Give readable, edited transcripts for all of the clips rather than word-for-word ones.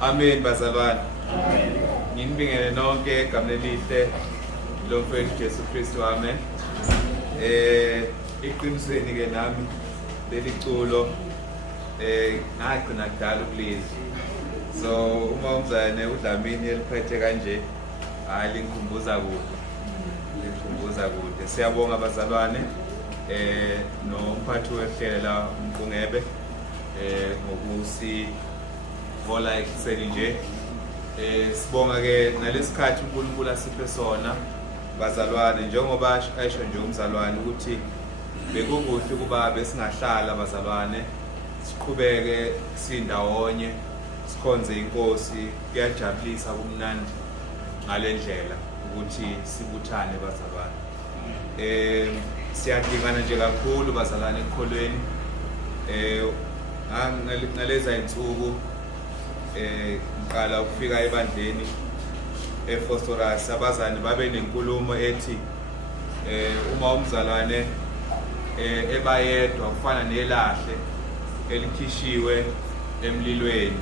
Amen bazalwane. Nginibingele nonke egameni elihle lomfowethu Jesu Kristu. Amen. Iqinisweni ke nami leli culo ngagcina kudala ukulizwa. So uma umzane uDlamini eliphethe kanje lingikhumbuza kude. Siyabonga abazalwane nomphathi wehlelo la uMkungebe ngokusi hola ekuseni nje. Sibonga ke nalesikhathi uNkulunkulu asiphe sona bazalwane, njengoba ayisho nje umzalwane ukuthi bekukuhle ukuba besingahlala bazalwane siqhubeke sindawonye sikhonze inkosi. Kuyajabulisa kumnandi ngalendlela ukuthi sibuthane bazalwane. Siyadingana nje kakhulu bazalwane ekukholweni. Ngaleza insuku ngiqala ukufika ebandleni eFosforus, abazali babe nenkulumo ethi uma umzalwane ebayedwa kufana nelahle elikhishiwe emlilweni,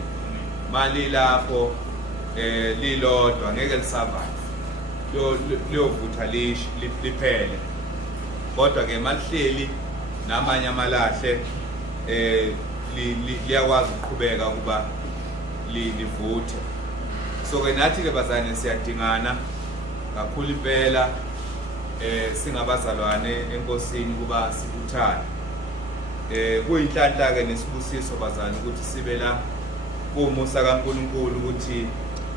mali lapho lilodwa ngeke lisurvive, liyovutha liphele. Kodwa ke malihleli namanye amalahle liyakwazi ukuqhubeka kuba livuthe. So ke nathi ke bazalwane siyadingana kakhulu impela singabazalwane enkosini kuba sibuthane. Kuyinhlanhla ke nesibusiso bazalwane ukuthi sibe la kumusa kaNkulunkulu ukuthi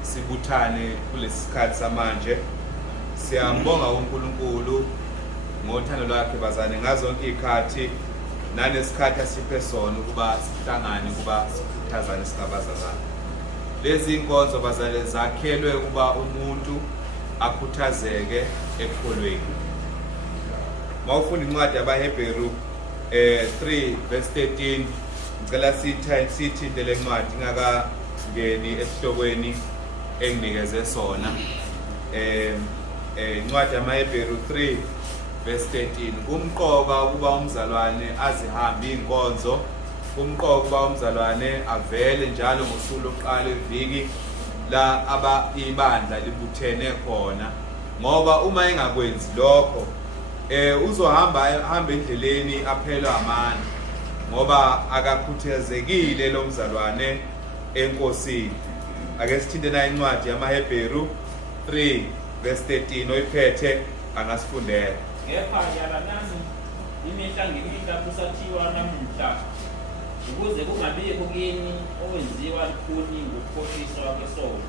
sibuthane kulesi sikhathi samanje. Siyambonga uNkulunkulu ngothando lwakhe bazalwane ngazonke izikhathi nanesikhathi asiphe sona ukuba sihlangane kuba sikhuthazane singabazalwane. Lezi inkonzo bazalwane zakhelwe ukuba umuntu akhuthazeke ekukholweni. Mawufunda incwadi yabaHebheru 3 verse 13, ngicela sithi le ncwadi ngakangeni esihlokweni enginikeze sona. Incwadi yabaHebheru 3 verse 13, kumqoka ukuba umzalwane azihambe inkonzo, kumqoka ukuba umzalwane avele njalo ngosuku lokuqala eviki la ibandla libuthene khona, ngoba uma engakwenzi lokho uzohamba endleleni aphelwa amandla, ngoba akakhuthazekile lo mzalwane enkosini. Ake sithinte na incwadi yamaHebheru 3 verse 13 oyiphethe angasifundela. Kepha yalanani imihla ngemihla kusathiwa namuhla, ukuze kungabikho kini owenziwa lukhuni ngokukhohliswa kwesono.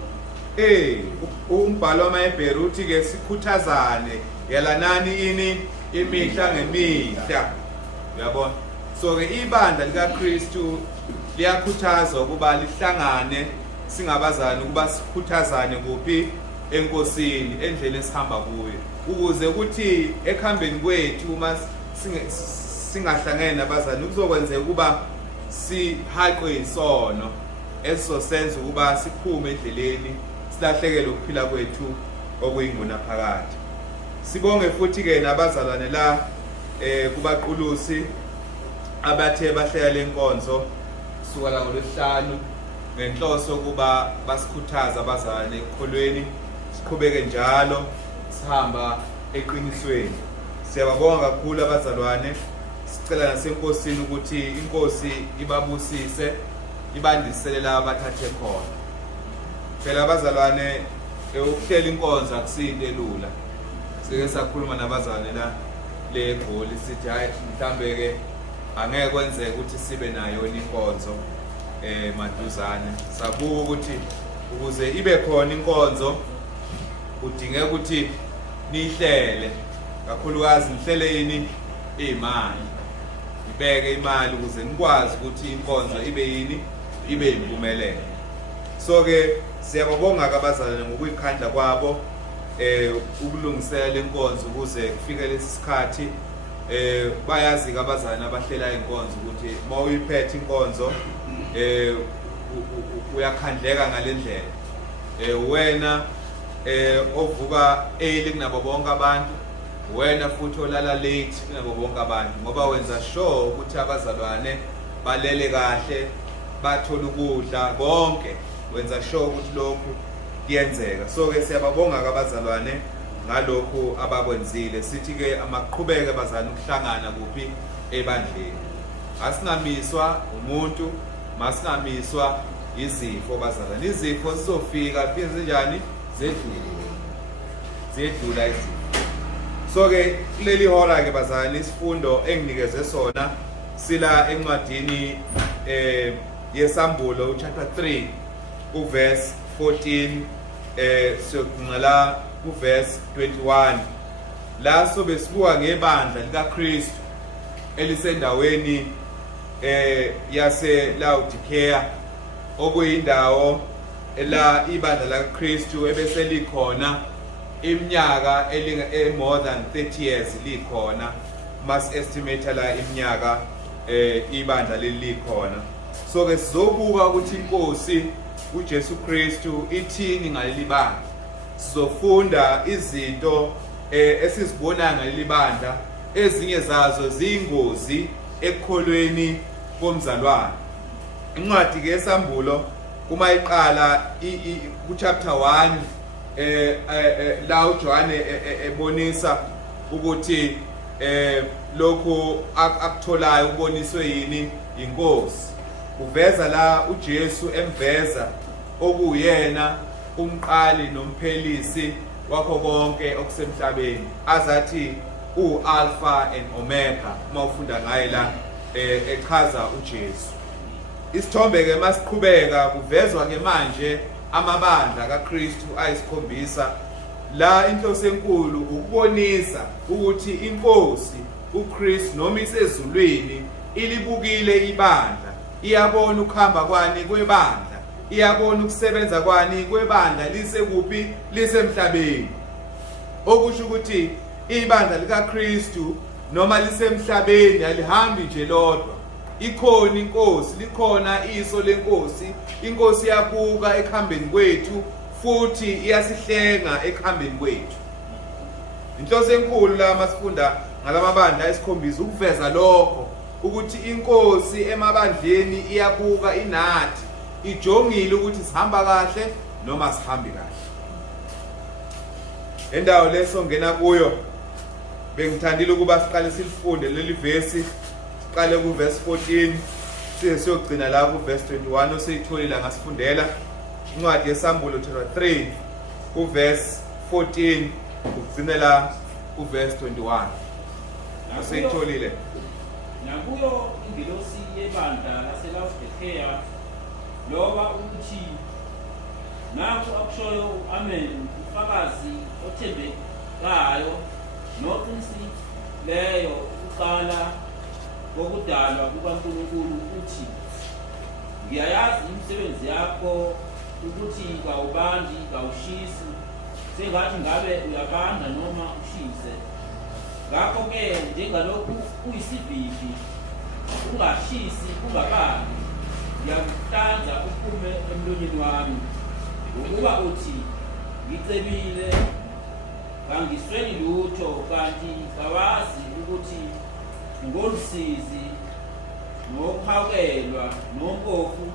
Umbhalo wamaHebheru uthi ke sikhuthazane yalanani imihla ngemihla. Uyabona? So ke ibandla likaKristu liyakhuthazwa ukuba lihlangane singabazalwane ukuba sikhuthazane kuphi? Enkosini, endleleni esihamba kuyo, ukuze ukuthi ekuhambeni kwethu uma singahlangene nabazalwane kuzokwenzeka ukuba sihaqwe isono esizosenza ukuba siphume endleleni silahlekele ukuphila kwethu okuyinguna phakathi. Sibonge futhi ke nabazalwane la kubaqulusi abathe bahlela lenkonzo suka la ngoLwesihlanu ngenhloso kuba basikhuthaza abazalwane ekukholweni, siqhubeke njalo sihamba eqinisweni. Siyababonga kakhulu abazalwane. Sicela nasenkosini ukuthi inkosi ibabusise, ibandisele la abathathe khona. Phela abazalwane ukuhlela inkonzo akusinto elula. Sike sakhuluma nabazalwane la leGoli sithi hayi mhlambe ke angeke kwenzeke ukuthi sibe nayo inkonzo maduzane. Sabuka ukuthi ukuze ibe khona inkonzo kudingeka ukuthi nihlele, kakhulukazi nihlele yini? Imali. Ibeke imali ukuze nikwazi ukuthi inkonzo ibe yini? Ibe impumelelo. So ke siyababonga abazalwane ngokuyikhandla kwabo ukulungisela inkonzo ukuze kufike lesikhathi. Bayazi abazalwane abahlela inkonzo ukuthi mawuyiphethe inkonzo uyakhandleka ngalendlela. Wena ovuka early kunabo bonke abantu, wena futhi olala late kunabo bonke abantu, ngoba wenza sure ukuthi abazalwane balele kahle, bathola ukudla konke, wenza sure ukuthi lokhu kuyenzeka. So ke siyababonga abazalwane ngalokho abakwenzile. Sithi ke amaqhubeke bazana ukuhlangana kuphi ebandleni. Asingamiswa umuntu, masingamiswa izifo bazalwane. Izifo sizofika pheze njani zedlula izifo. So ke kuleli hora ke bazalwane isifundo enginikeze sona sila encwadini yesambulo chapter 3 uverse 14 sokunqala uverse 21 la sobe sibuka ngebandla likaKristu elisendaweni yase Laodicea okuyindawo la ibandla likaKristu ebese likhona iminyaka more than 30 years likhona, mas estimate la iminyaka ibandla lelikhona. So ke sizobuka ukuthi inkosi uJesu Kristu ithini ngaleli bandla. Sizofunda izinto esizibona ngaleli bandla, ezinye zazo ziyingozi ekukholweni komzalwane. Incwadi ke esambulo uma iqala ku chapter 1 la uJohane ebonisa ukuthi lokho akutholayo uboniswe yini inkosi. Uveza la uJesu emveza okuyena umqali nomphelisi wakho konke okusemhlabeni, azathi uAlpha and Omega. Uma ufunda ngaye la echaza uJesu. Isithombe ke masiqhubeka kuvezwa ke manje amabandla kaKristu ayisikhombisa. La inhloso enkulu ukubonisa ukuthi inkosi uKristu noma isezulwini ilibukile ibandla, iyabona ukuhamba kwani kwebandla, iyabona ukusebenza kwani kwebandla lisekuphi, lisemhlabeni. Okusho ukuthi ibandla likaKristu noma lisemhlabeni alihambi nje lodwa, ikhona inkosi, likhona iso lenkosi. Inkosi iyabuka ekuhambeni kwethu futhi iyasihlenga ekuhambeni kwethu. Inhloso enkulu la masifunda ngalamabandla esikhombisa ukuveza lokho ukuthi inkosi emabandleni iyabuka inathi, ijongile ukuthi sihamba kahle noma sihambi kahle. Endawo leso ngena kuyo bengithandile ukuba siqale silifunde leli verse, siqale ku verse 14 size siyogcina la ku verse 21 oseyitholile ngasifundela incwadi yesambulo chapter 3 ku verse 14 ukugcinela ku verse 21 oseyitholile. Nakuyo ingilosi yebandla laseLaodicea loba ukuthi nakho akushoyo amen, ufakazi othembekayo noqinisekileyo uqala kokudalwa kukaNkulunkulu uthi, ngiyayazi imisebenzi yakho ukuthi kawubandi kawushisi, sengathi ngabe uyabanda noma ushise. Ngakho-ke njengalokhu uyisivivi, ungashisi ungabandi, ngiyakuhlanza uphume emlonyeni wami. Ukuba uthi ngicebile kangisweli lutho, kanti kawazi ukuthi ngolusizi nokuhakelwa nompofu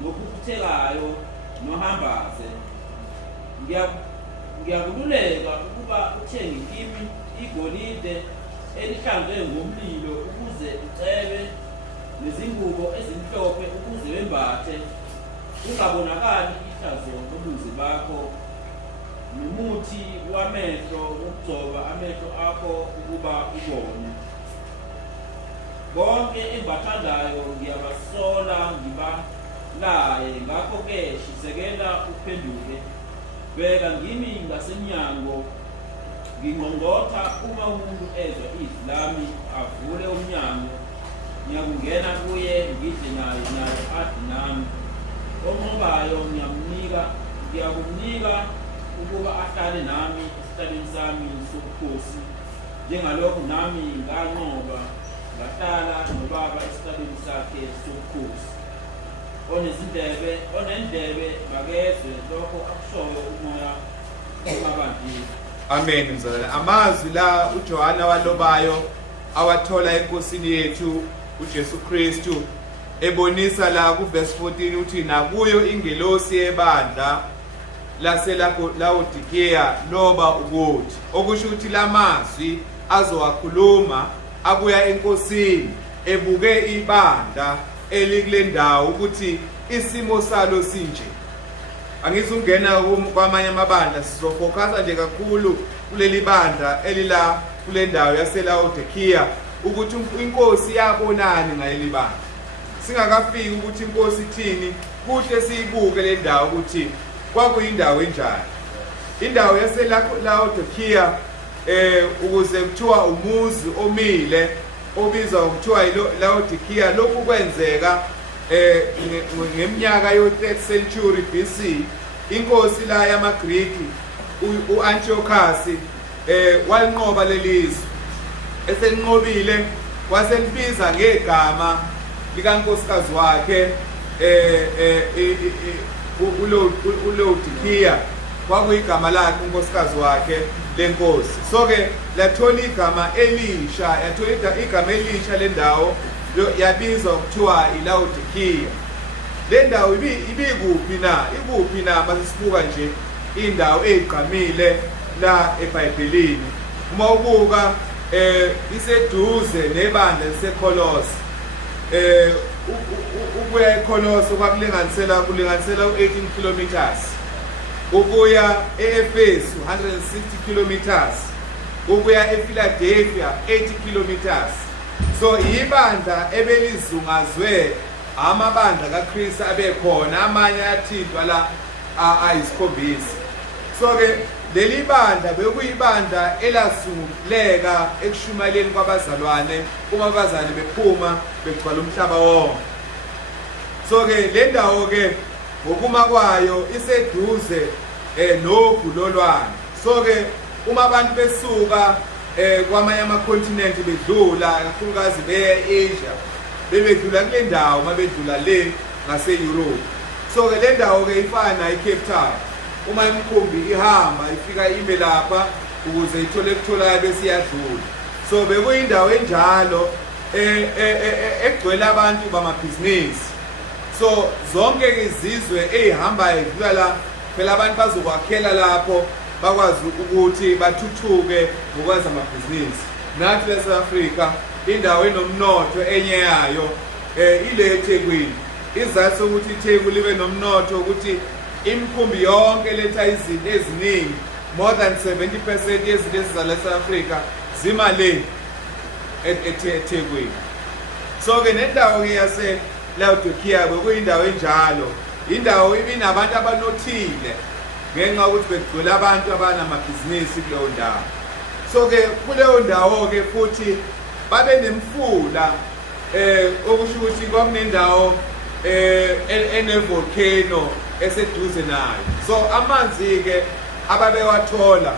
nokuphuthekayo nohambaze. Ngiyakululeka ukuba uthenge kimi igolide elihlanzwe ngomlilo ukuze ucebe, nezingubo ezimhlophe ukuze wembathe, ungabonakali ihlazo lobuzi bakho, nomuthi wamehlo ukugcoba amehlo akho ukuba ubone. Bonke engibathandayo ngiyabasola ngibalaye, ngakho-ke shisekela uphenduke. Bheka ngimi ngasemnyango ngingqongqotha, uma umuntu ezwa izwi lami avule umnyango, ngiyakungena kuye ngidle naye adle nami. Onqobayo ngiyakumnika ukuba ahlale nami esihlalweni sami sobukhosi, njengalokhu nami nganqoba ngahlala noBaba esihlalweni sakhe sobukhosi. Onendlebe makezwe lokho akushoyo umoya emabandleni. Amen mzalwane. Amazwi la uJohane walobayo awathola enkosini yethu uJesu Kristu ebonisa la ku verse 14 uthi nakuyo ingelosi yebandla Laodikia loba ukuthi okusho ukuthi lamazwi azowakhuluma abuya enkosini ebuke ibandla elikule ndawo ukuthi isimo salo sinje. Angizungena kwamanye amabandla, sizofocusa nje kakhulu kuleli bandla elila kule ndawo yaseLaodikia ukuthi inkosi yabonani ngaleli bandla. Singakafiki ukuthi inkosi ithini, kuhle siyibuke le ndawo ukuthi kwakuyindawo enjani. Indawo yaseLaodikia ukuze kuthiwa umuzi omile obizwa ukuthiwa iLaodikia, lokhu kwenzeka ngeminyaka yo-3rd century BC. Inkosi la yamaGriki u-Antiochus walinqoba lelizwe. Eselinqobile waselibiza ngegama likankosikazi wakhe uLaodikia, kwakuyigama lakhe unkosikazi wakhe lenkosi. So ke lathola igama elisha, yathola igama elisha lendawo yabizwa ukuthiwa iLaodikia. Le ndawo ibikuphi na masisibuka nje indawo ezigqamile la eBhayibhelini. Uma ubuka iseduze nebandla leseKolose. Ukuya eKolose kwakulinganisela u-18 kilometers. Ukuya eEfesu 160 kilometers. Ukuya ePhiladelphia 80 kilometers. So ibandla ebelizungazwe amabandla kaKristu abekhona, amanye athintwa la ayisikhombisa. So ke leli bandla bekuyibandla elasunguleka ekushumayeleni kwabazalwane uma abazali bephuma begcwala umhlaba wonke. So ke le ndawo ke ngokuma kwayo iseduze nogu lolwandle. So ke uma abantu besuka kwamanye amakontinenti bedlula kakhulukazi beya eAsia, bebedlula kule ndawo mabedlula le ngase-Europe. So ke le ndawo ke ifana iCape Town. Uma imkhumbi ihamba ifika ime lapha ukuze ithole kutholayo bese iyadlula. So bekuyindawo enjalo egcwele abantu bamabhizinisi. So zonke izizwe ezihambayo edlula la, phela abantu bazokwakhela lapho bakwazi ukuthi bathuthuke ngokwenza amabhizinisi. Nathi eSouth Africa indawo enomnotho enye yayo ile eThekwini. Izathu sokuthi iThekwini libe nomnotho ukuthi imkhumbi yonke letha izinto eziningi, more than 70% yezinto ezizala eSouth Africa zima le eThekwini. So ke nendawo yaseLaodikia bekuyindawo enjalo, indawo ibinabantu abanothile ngenxa ukuthi begcwele abantu abanamabhizinisi kuleyo ndawo. So ke kuleyo ndawo ke futhi babe nemfula okusho ukuthi kwakunendawo enevolcano eseduze nayo. So amanzi ke ababewathola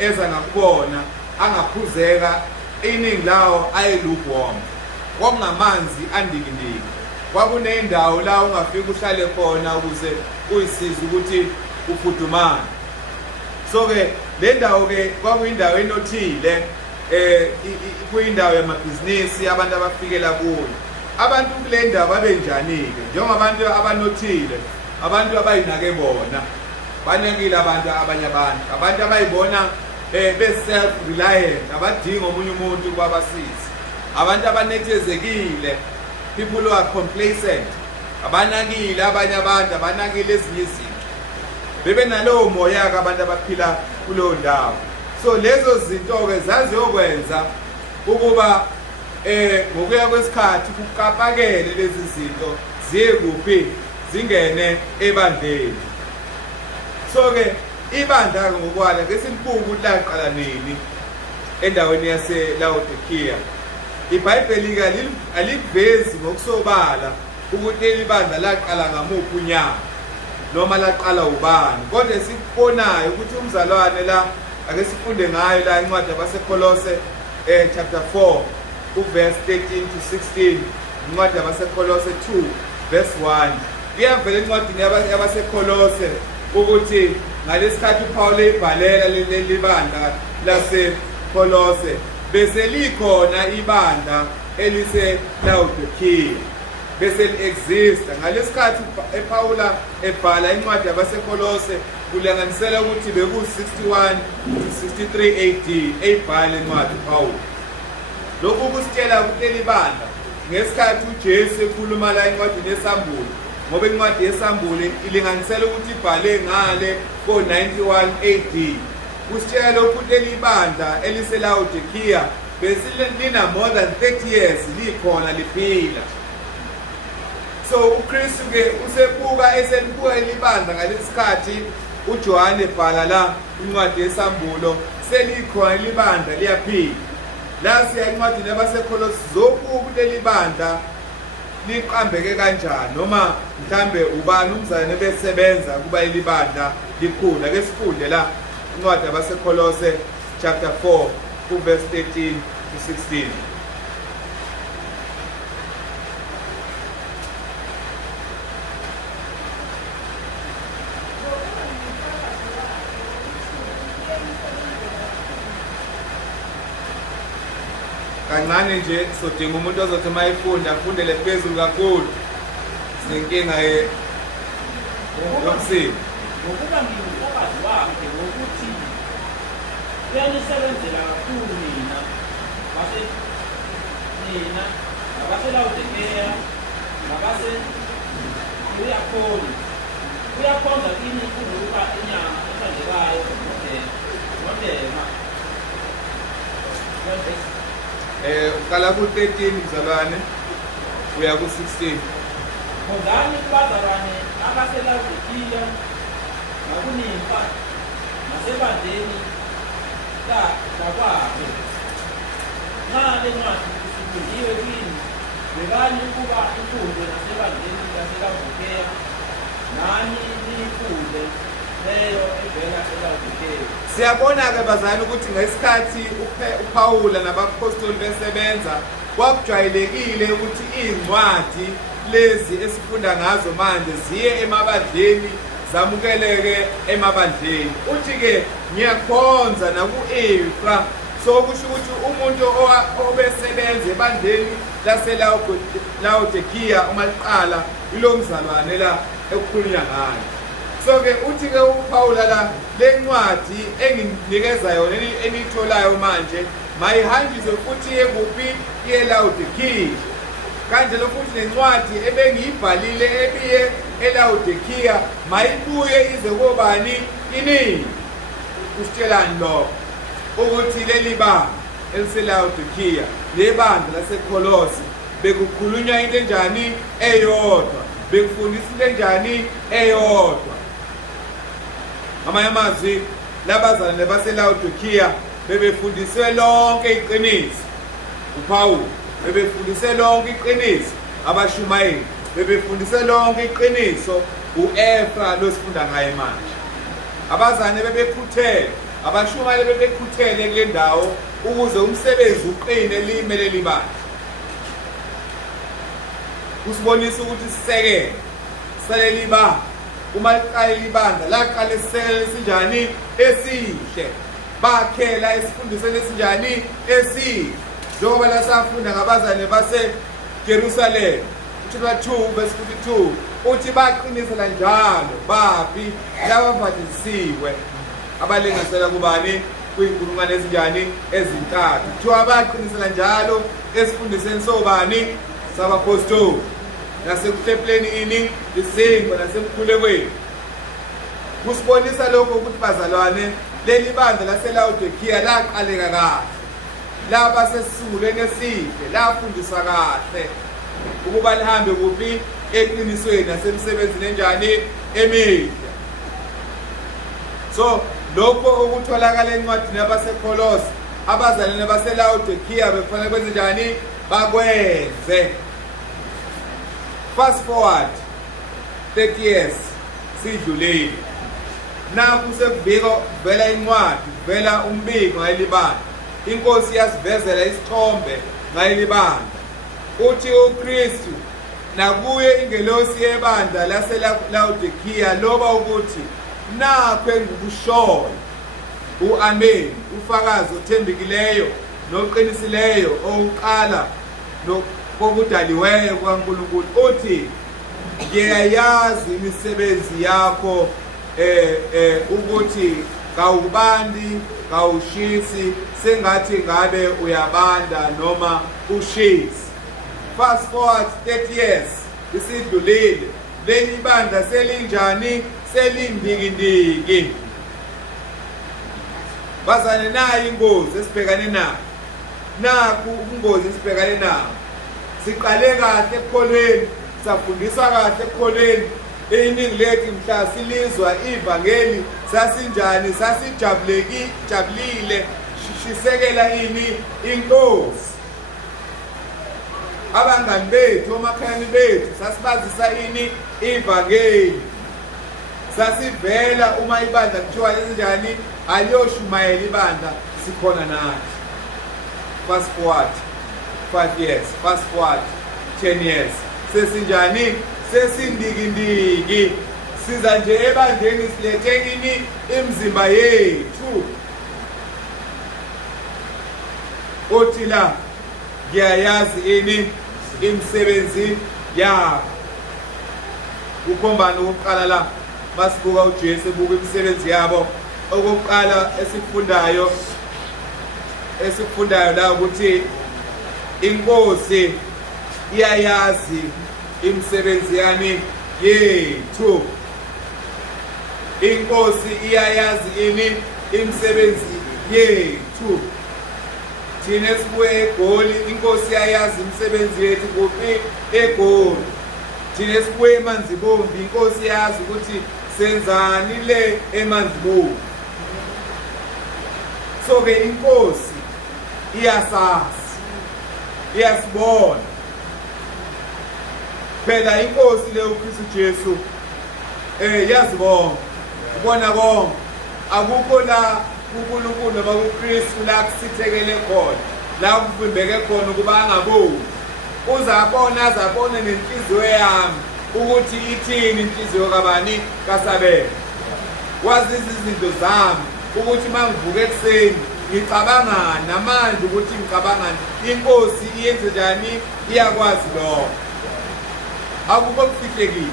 eza ngakubona angaphuzeka, iningi lawo ayelukewarm, kwakungamanzi andikindiki. Kwakunendawo la ungafika uhlale khona ukuze uyisize ukuthi ufudumane. So ke le ndawo ke kwakuyindawo enothile, kuyindawo yamabhizinisi abantu abafikela kuyo. Abantu kule ndawo babenjani-ke njengabantu abanothile, abantu abayinake bona, banakile abantu abayibona be-self-reliant, abadinga omunye umuntu kwabasizi, abantu abanethezekile, people who are complacent, abanakile abanye abantu, abanakile ezinye izinto. Bebe nalowo moya-ke abantu abaphila kuleyo ndawo. So lezo zinto-ke zaziyokwenza ukuba ngokuya kwesikhathi kukapakele lezi zinto ziye kuphi, zingene ebandleni. So ke ibandla ngokwala ke silibuka laqala nini endaweni yaseLaodikia. iBhayibheli ke alikuvezi ngokusobala ukuthi leli bandla laqala ngamuphi unyaka noma laqala ubani, kodwa sikubonayo ukuthi umzalwane la ake sifunde ngayo la incwadi yabaseKolose chapter 4 verse 13 to 16, incwadi yabaseKolose 2 verse 1. Iyavela incwadini yabaseKolose ukuthi ngalesikhathi uPaul ebhalela leli bandla laseKolose bese likhona ibandla elise-Laodikiya bese li-exista ngalesikhathi ePawula ebhala incwadi yabaseKolose kulinganisela ukuthi beku-61 to 63 AD eyibhala incwadi uPawula. Lokhu kusitshela ukuthi leli bandla ngesikhathi uJesu ekhuluma la encwadini yesambulo, ngoba incwadi yesambulo ilinganisela ukuthi ibhale ngale ko-91 AD. Kusitshela lokhu ukuthi leli bandla elise-Laodikiya besilina more than 30 years likhona liphila. So uKristu-ke usebuka eselibuka elibandla ngalesikhathi uJohane ebhala la incwadi yesambulo selikhona libandla liyaphila. La siya incwadini yabaseKolose zokuba leli bandla liqambeke kanjani noma mhlambe ubani umzane besebenza kuba leli bandla likhulu. Ake sifunde la incwadi yabaseKolose chapter 4 verse 13 to 16. Kancane nje sodinga umuntu ozothi mayifunda afundele phezulu kakhulu. Sinenkinga yomsindo. Ngokuba ngiyumfakazi wakhe ngokuthi uyanisebenzela kakhulu nina nabase-Laodikiya uyakhonza kini kunokuba inyama ethandekayo nodema. Uqala ku-13 mzalwane uya ku-16. Khonzani kubazalwane abase-Laodikiya nakunimfa nasebandleni lakwabo. Nxa le ncwadi isifundiwe kini, bhekani ukuba ifunde nasebandleni lase-Laodikiya, nani niyifunde leyo evela eLaodikiya. Siyabona-ke bazali ukuthi ngesikhathi uPawula nabapostoli besebenza kwakujwayelekile ukuthi iy'ncwadi lezi esifunda ngazo manje ziye emabandleni zamukeleke emabandleni. Uthi-ke ngiyakhonza naku-Efra, so kusho ukuthi umuntu obesebenza ebandleni lase-Laodikiya uma liqala ilo mzalwane la ekukhulunywa ngayo. So-ke uthi-ke uPawula la le ncwadi enginikeza yona eniyitholayo manje mayihanjiswe futhi iye kuphi? Iye eLaodikiya. Kanjalo futhi nencwadi ebengiyibhalile ebiye eLaodikiya mayibuye ize kobani? Inini. Kusitshelani lokho? Ukuthi leli bandla elise-Laodikiya nebandla laseKolose bekukhulunywa into enjani? Eyodwa. Bekufundisa into enjani? Eyodwa. Amanye amazwi labazalwane base-Laodikiya bebefundiswe lonke iqiniso. uPawulu bebefundise lonke iqiniso. Abashumayeli bebefundise lonke iqiniso. U-Efra losifunda ngaye manje. Abazane bebekhuthele, abashumayeli bebekhuthele kule ndawo ukuze umsebenzi uqine limele libandla. Kusibonisa ukuthi sisekele saleli bandla. Uma liqale libandla laqala isisekelo esinjani? Esihle. Bakhela esifundisweni esinjani? Esihle. Njengoba lasafunda ngabazane base-Jerusalem, Joshua 2 verse 42, uthi baqinisela njalo baphi? Laba abadisisiwe abalinganisela kubani? Kuyinkulungwane ezinjani? Ezintathu. Kuthiwa baqinisela njalo esifundisweni sobani? Sabapostoli. Nasekuhlephuleni ini? Isinkwa nasemkhulekweni. Kusibonisa lokho ukuthi bazalwane leli bandla lase-Laodikiya laqaleka kahle. Laba sesisungulweni esihle, lafundiswa kahle ukuba lihambe kuphi? Eqinisweni nasemsebenzini enjani? Emihle. So lokho okutholakala encwadini yabaseKolose, abazalwane base-Laodikiya bekufanele kwenze njani? Bakwenze. Fast forward 30 years sidlulile. Naku sekuvika kuvela incwadi, kuvela umbiko ngaleli bandla. Inkosi yasivezela isithombe ngaleli bandla. Uthi uKristu nakuye ingelosi yebandla lase-Laodikiya loba ukuthi nakho engikushoyo u-Amen, ufakazi othembekileyo noqinisileyo owuqala kokudaliweyo kwaNkulunkulu uthi ngiyayazi imisebenzi yakho ukuthi kawubandi kawushisi sengathi ngabe uyabanda noma ushisi. Fast forward 30 years isidlulile, leli bandla selinjani? Selindikindiki. Bazane nayo ingozi esibhekane nayo. Nakhu ubungozi esibhekane nabo. Siqale kahle ekukholweni, safundiswa kahle ekukholweni. Iningi lethu mhla silizwa ivangeli sasinjani, sasijabulile, shisekela ini inkosi. Abangani bethu, omakhaya bethu sasibazisa ini ivangeli. Sasivela uma ibandla kuthiwa lenjani aliyoshumayela ibandla sikhona nathi. Fast forward 5 years, fast forward 10 years. Sesinjani? Sesindikindiki. Siza nje ebandleni silethe ini imizimba yethu. Othi la ngiyayazi ini imisebenzi yakho. Ukhombani ukuqala la masibuka uJesu buka imisebenzi yabo. Okokuqala esikufundayo la ukuthi inkosi iyayazi imisebenzi yani yethu. Inkosi iyayazi ini imisebenzi yethu. Thina sibuye eGoli, inkosi iyayazi imisebenzi yethu kuphi eGoli. Thina sibuye eManzibombi, inkosi iyazi ukuthi senzani le eManzibombi. So ke inkosi iyasazi, iyasibona. Phela inkosi le uKristu Jesu yazibona, ubona konke. Akukho la kuNkulunkulu noma kuKristu la kusithekele khona, la kuvimbeke khona ukuba angaboni. Uzabona azabone nenhliziyo yami ukuthi ithini inhliziyo kabani kaSabela. Wazi izinto zami ukuthi mangivuka ekseni ngicabangani namanje ukuthi ngicabangani. Inkosi iyenze njani? Iyakwazi lokho. Akukho kufihlekile.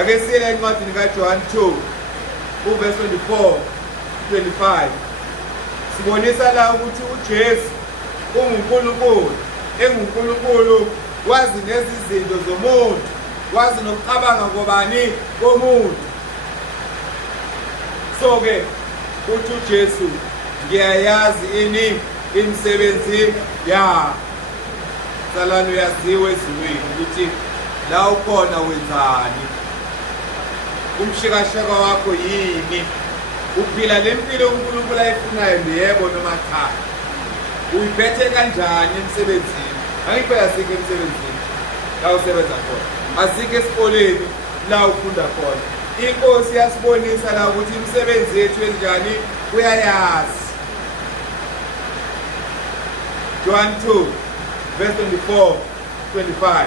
Ake siye encwadini kaJohn 2 uverse 24-25. Sibonisa la ukuthi uJesu unguNkulunkulu, enguNkulunkulu, wazi nezizinto zomuntu, wazi nokucabanga kobani komuntu. So ke uthi uJesu ngiyayazi ini imisebenzi yakho. Salano yaziwe ezulwini ukuthi la ukhona wenzani, umshikashaka wakho yini, uphila lempilo uNkulunkulu ayifunayo yebo noma cha, uyiphethe kanjani emsebenzini. Angikho yasikho emsebenzini la usebenza khona, asikho esikoleni la ufunda khona. Inkosi yasibonisa la ukuthi imisebenzi yethu enjani uyayazi. John 2 verse 24-25.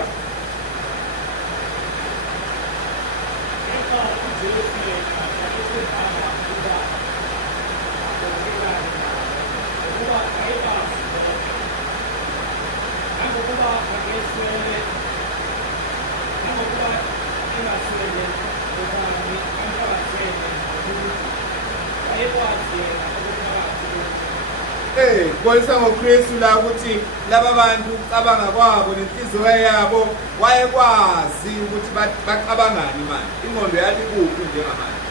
Kubonisa ngoKristu la ukuthi laba bantu cabanga kwabo nenhliziyo yabo wayekwazi ukuthi bacabangani manje. Ingqondo yathi kuphi njengamanje.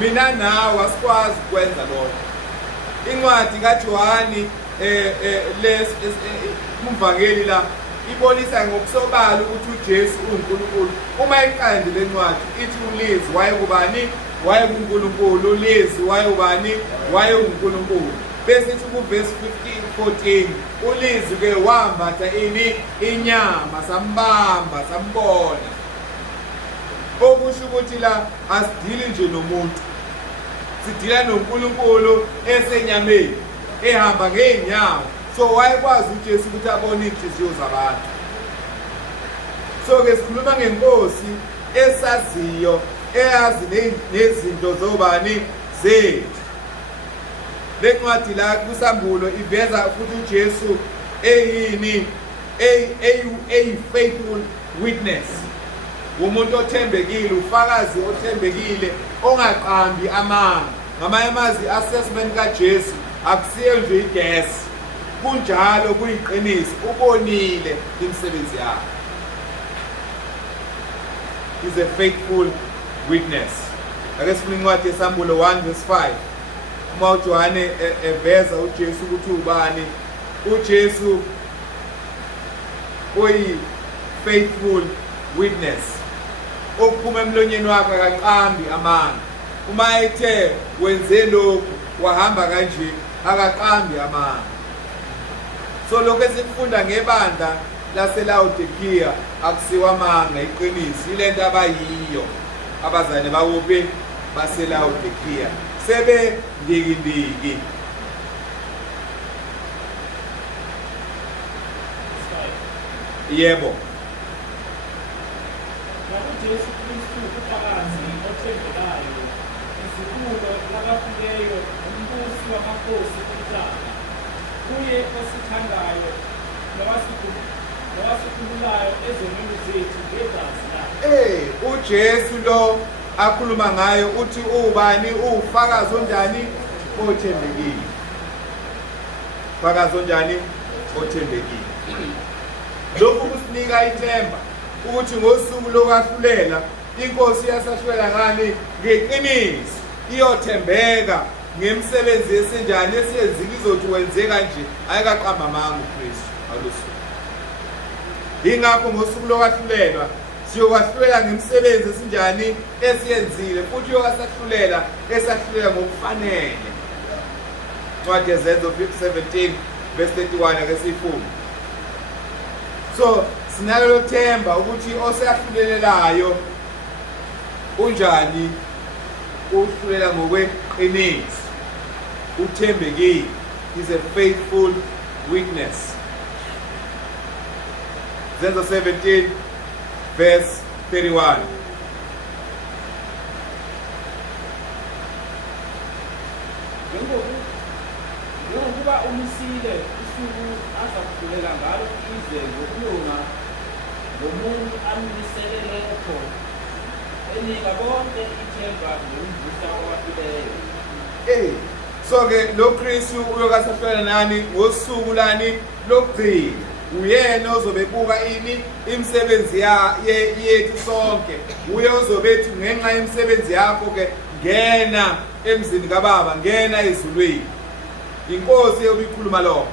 Mina nawe asikwazi ukwenza lokho. Incwadi kaJohani umvangeli la ibonisa ngokusobala ukuthi uJesu uNkulunkulu. Uma iqandi lencwadi ithi uLizi wayekubani? WayenguNkulunkulu. uLizi wayekubani? WayenguNkulunkulu. Bese ithi kuverse 14 uLizi ke wambatha ini inyama, sambamba sambona. Okusho ukuthi la asidili nje nomuntu, sidila noNkulunkulu esenyameni ehamba ngeenyawo. So wayekwazi uJesu ukuthi abone inhliziyo zabantu. So ke sikhuluma ngenkosi esaziyo, eyazi nezinto zobani zethu. Le ncwadi la kuSambulo iveza ukuthi uJesu eyini faithful witness, umuntu othembekile, ufakazi othembekile ongaqambi amanga. Ngamanye amazwi assessment kaJesu akusiyo nje igas, kunjalo kuyiqiniso, ubonile imisebenzi yakhe. Is a faithful witness. Ake sifune incwadi yesambulo 1:5. Uma uJohane eveza uJesu ukuthi ubani, uJesu uyi faithful witness. Okuphuma emlonyeni wakhe akaqambi amanga. Uma ethe wenze lokhu wahamba kanje akaqambi amanga. So lokho esikufunda ngebandla laseLaodikiya akusiwa amanga, iqiniso. Ilento abayiyo abazane bawuphi baseLaodikiya, sebe ndikindiki. Yebo. NgokuJesu Kristu ufakazi othembekayo, izibulo labafileyo, umbusi wamakhosi kumhlaba, kuye osithandayo nowasikhululayo ezonweni zethu ngegazi lakhe. uJesu lo akhuluma ngayo uthi ubani, ufakazi onjani, othembekile. Fakazi onjani, othembekile. Lokhu kusinika ithemba ukuthi ngosuku lokwahlulela inkosi yasahlulela ngani, ngeqiniso, iyothembeka ngemisebenzi yesenjani esiyenzile, izothi wenzeka nje ayikaqamba amanga uKristu ngalosuku. Ingakho ngosuku lokwahlulelwa siyokwahlulela ngemisebenzi esinjani esiyenzile, futhi yokasahlulela esahlulela ngokufanele. Incwadi yeZenzo 17:31 ake siyifunda. So sinalo themba ukuthi oseyahlulelelayo unjani, uhlulela ngokweqiniso, uthembekile. Is a faithful witness. Zenzo 17:31. Njengokuba umisile usuku azakhulela ngalo ize ngokulunga ngomuntu amniselele khona, enika bonke ithemba nokuvusa kwabafileyo. So-ke lo Kristu uyokasahlulela nani ngosuku lani lokugcina. Uyena ozobebuka ini imisebenzi yethu sonke. Uye ozobethi ngenxa yemisebenzi yakho ke ngena emzini kaBaba, ngena ezulwini. Inkosi eyobikhuluma lokho.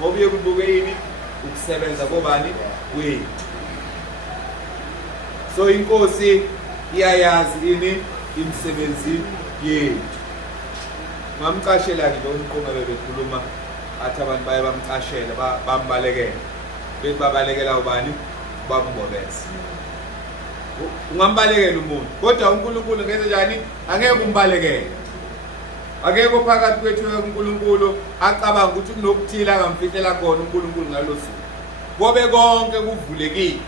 Ngoba uye kubuke ini ukusebenza kobani wethu. So inkosi iyayazi ini imisebenzi yethu. Ngamcashela nje umqomo bebekhuluma athi abantu baye bamcashela bambalekela. Bethi babalekela ubani? Bambobese. Ungambalekela umuntu, kodwa uNkulunkulu ngenze njani? Angeke umbalekele. Akekho phakathi kwethu uNkulunkulu acabanga ukuthi kunokuthile angamfihlela khona uNkulunkulu ngalosuku. Kobe konke kuvulekile.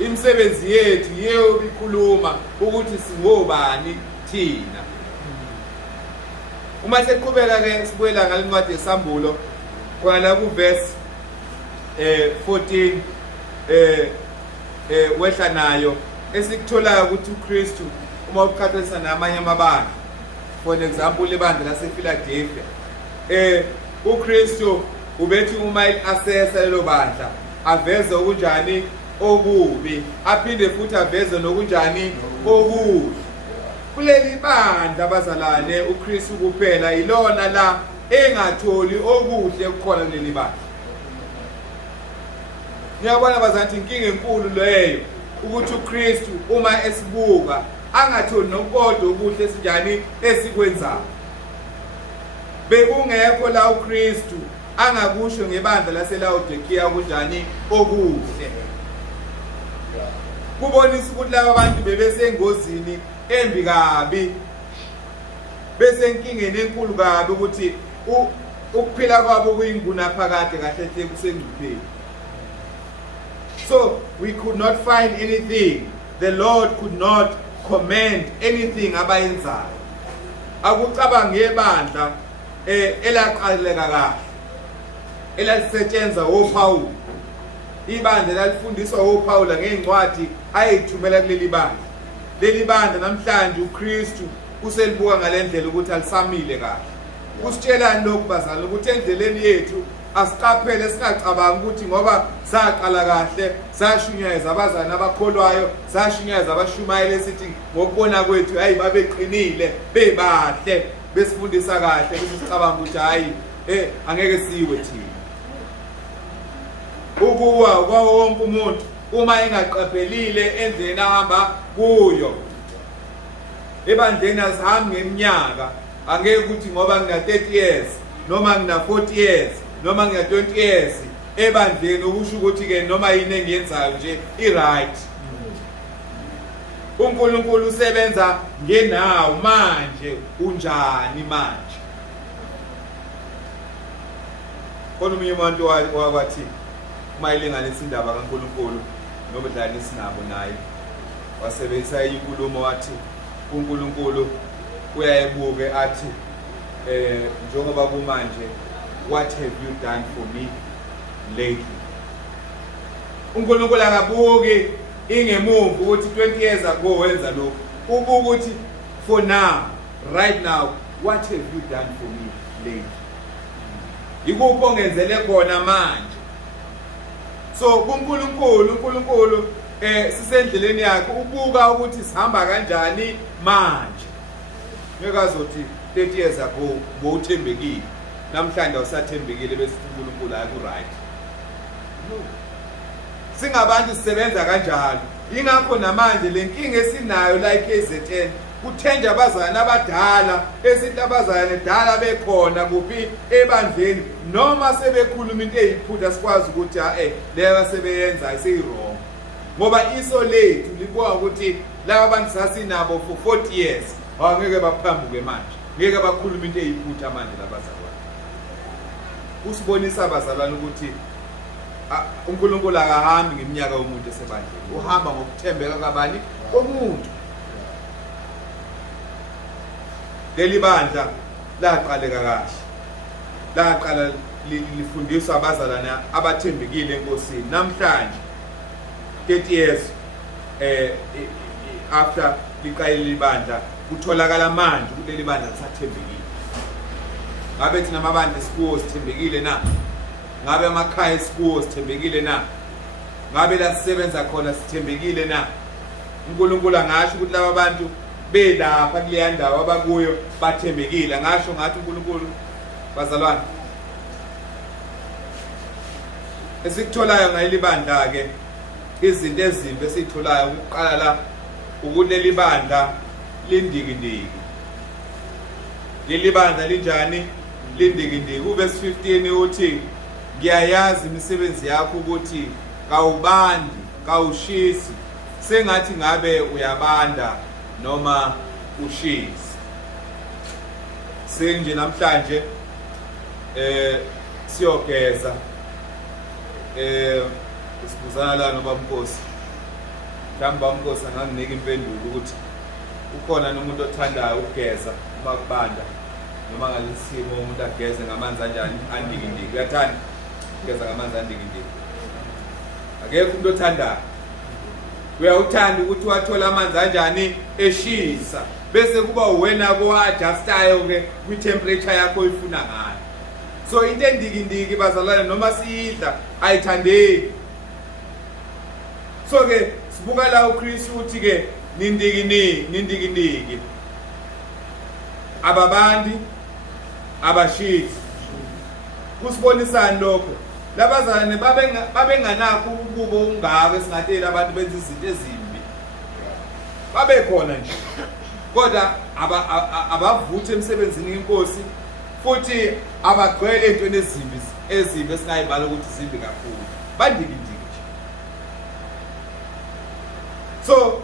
Imisebenzi yethu yeyo bikhuluma ukuthi singobani thina. Uma seqhubeka ke sibuyela ngalencwadi yesambulo khona la kuverse 14 wehla nayo esikutholayo ukuthi uKristu uma uqhathanisa namanye amabandla, for example ibandla lasePhiladelphia, uKristu ubethi uma assessa lelo bandla aveze okunjani okubi, aphinde futhi aveze nokunjani okuhle. Kuleli bandla abazalwane uKristu kuphela ilona la engatholi okuhle kukhona kuleli bandla. Ngiyabona bazathi inkinga enkulu leyo ukuthi uKristu uma esibuka angatholi nokodwa okuhle esinjani esikwenzayo. Bekungekho la uKristu angakusho ngebandla laseLaodikiya kunjani okuhle. Kubonisa ukuthi laba bantu bebesengozini embi kabi, besenkingeni enkulu kabi ukuthi ukuphila kwabo kuyingunaphakade kahle hle kusengcupheni. So we could not find anything, the Lord could not commend anything abayenzayo. Akucabanga ngebandla elaqaleka kahle. elalisetshenzwa oPawulu. Ibandla lalifundiswa oPawulu ngeencwadi ayithumela kuleli bandla. Leli bandla namhlanje uKristu uselibuka ngalendlela ukuthi alisamile kahle. Kusitshelani lokhu bazalwane ukuthi endleleni yethu asiqaphele singacabangi ukuthi ngoba saqala kahle sashunyayeza abazana abakholwayo sashunyayeza abashumayeli sithi ngokubona kwethu hayi babeqinile bebahle besifundisa kahle bese sicabanga ukuthi hayi angeke siwe thina. Ukuwa kwawo wonke umuntu uma engaqaphelile endleleni ahamba kuyo ebandleni asihambi ngeminyaka. Angeke ukuthi ngoba ngina 30 years noma ngina 40 years noma ngina 20 years ebandleni ukusho ukuthi ke noma yini engiyenzayo nje i-right. uNkulunkulu usebenza ngenawo manje unjani manje. Khona umunye umuntu wakwathi uma ilinganisa indaba kaNkulunkulu nobudlalisi nabo naye wasebenzisa inkulumo wathi uNkulunkulu uyayebuke athi njengoba kumanje what have you done for me lately. uNkulunkulu akabuki ingemuva ukuthi 20 years ago wenza lokho. Ubuka ukuthi for now right now what have you done for me lately. Ikuphi ongenzele khona manje. So uNkulunkulu sisendleleni yakhe ubuka ukuthi sihamba kanjani manje. Ngeke azothi 30 years ago bowuthembekile namhlanje awusathembekile bese uNkulunkulu ayiku right. No. Singabantu sisebenza kanjalo. Ingakho namanje lenkinga esinayo la eKZN kuthenja abazana abadala esithi abazana edala bekhona kuphi ebandleni noma sebekhuluma into eyiphutha sikwazi ukuthi leyo sebeyenza iseyirong. Ngoba iso lethu libuka ukuthi laba abantu sasinabo for 40 years angeke baphambuke manje. Ngeke bakhuluma into eyiphutha manje labazalwane. Usibonisa abazalwane ukuthi uNkulunkulu akahambi ngeminyaka yomuntu esebandleni. Uhamba ngokuthembeka kabani komuntu. Leli bandla laqaleka kahle. Laqala lifundiswa abazalwane abathembekile enkosini. Namhlanje 30 years after liqayile ibandla kutholakala manje kuleli bandla lisathembekile. Ngabe thina amabandla esikuwo sithembekile na? Ngabe amakhaya esikuwo sithembekile na? Ngabe la sisebenza khona sithembekile na? uNkulunkulu angasho ukuthi laba bantu belapha kuleya ndawo abakuyo bathembekile. Ngasho ngathi uNkulunkulu bazalwane esikutholayo ngayili bandla ke izinto ezimbi esitholayo ukuqala la ukuleli bandla lindikindiki. Leli bandla linjani? Lindikindiki. Uvesi 15 uthi ngiyayazi imisebenzi yakho ukuthi kawubandi kawushisi sengathi ngabe uyabanda noma ushisi. Senje namhlanje siyogeza sibuzana la noBamnkosi. Mhlawumbe uBamnkosi anganginika impendulo ukuthi ukhona nomuntu othandayo ukugeza uma kubanda noma ngalisimo umuntu ageze ngamanzi kanjani andikindiki. Uyathanda ukugeza ngamanzi andikindiki? Akekho umuntu othandayo. Uyawuthanda ukuthi wathola amanzi kanjani eshisa bese kuba wena ko-adjustayo ke kwi-temperature yakho oyifuna ngayo. So into endikindiki bazalwane noma siyidla ayithandeki. So ke sibuka la uKristu uthi ke nindikindiki ababandi abashisi. Kusibonisani lokho? Labazalwane babenganakho ukubo ungaka esingatheli abantu benza izinto ezimbi. Babekhona nje. Kodwa abavuthe emsebenzini inkosi futhi abagcwele into ezimbi esingayibala ukuthi zimbi kakhulu. Bandikindiki. So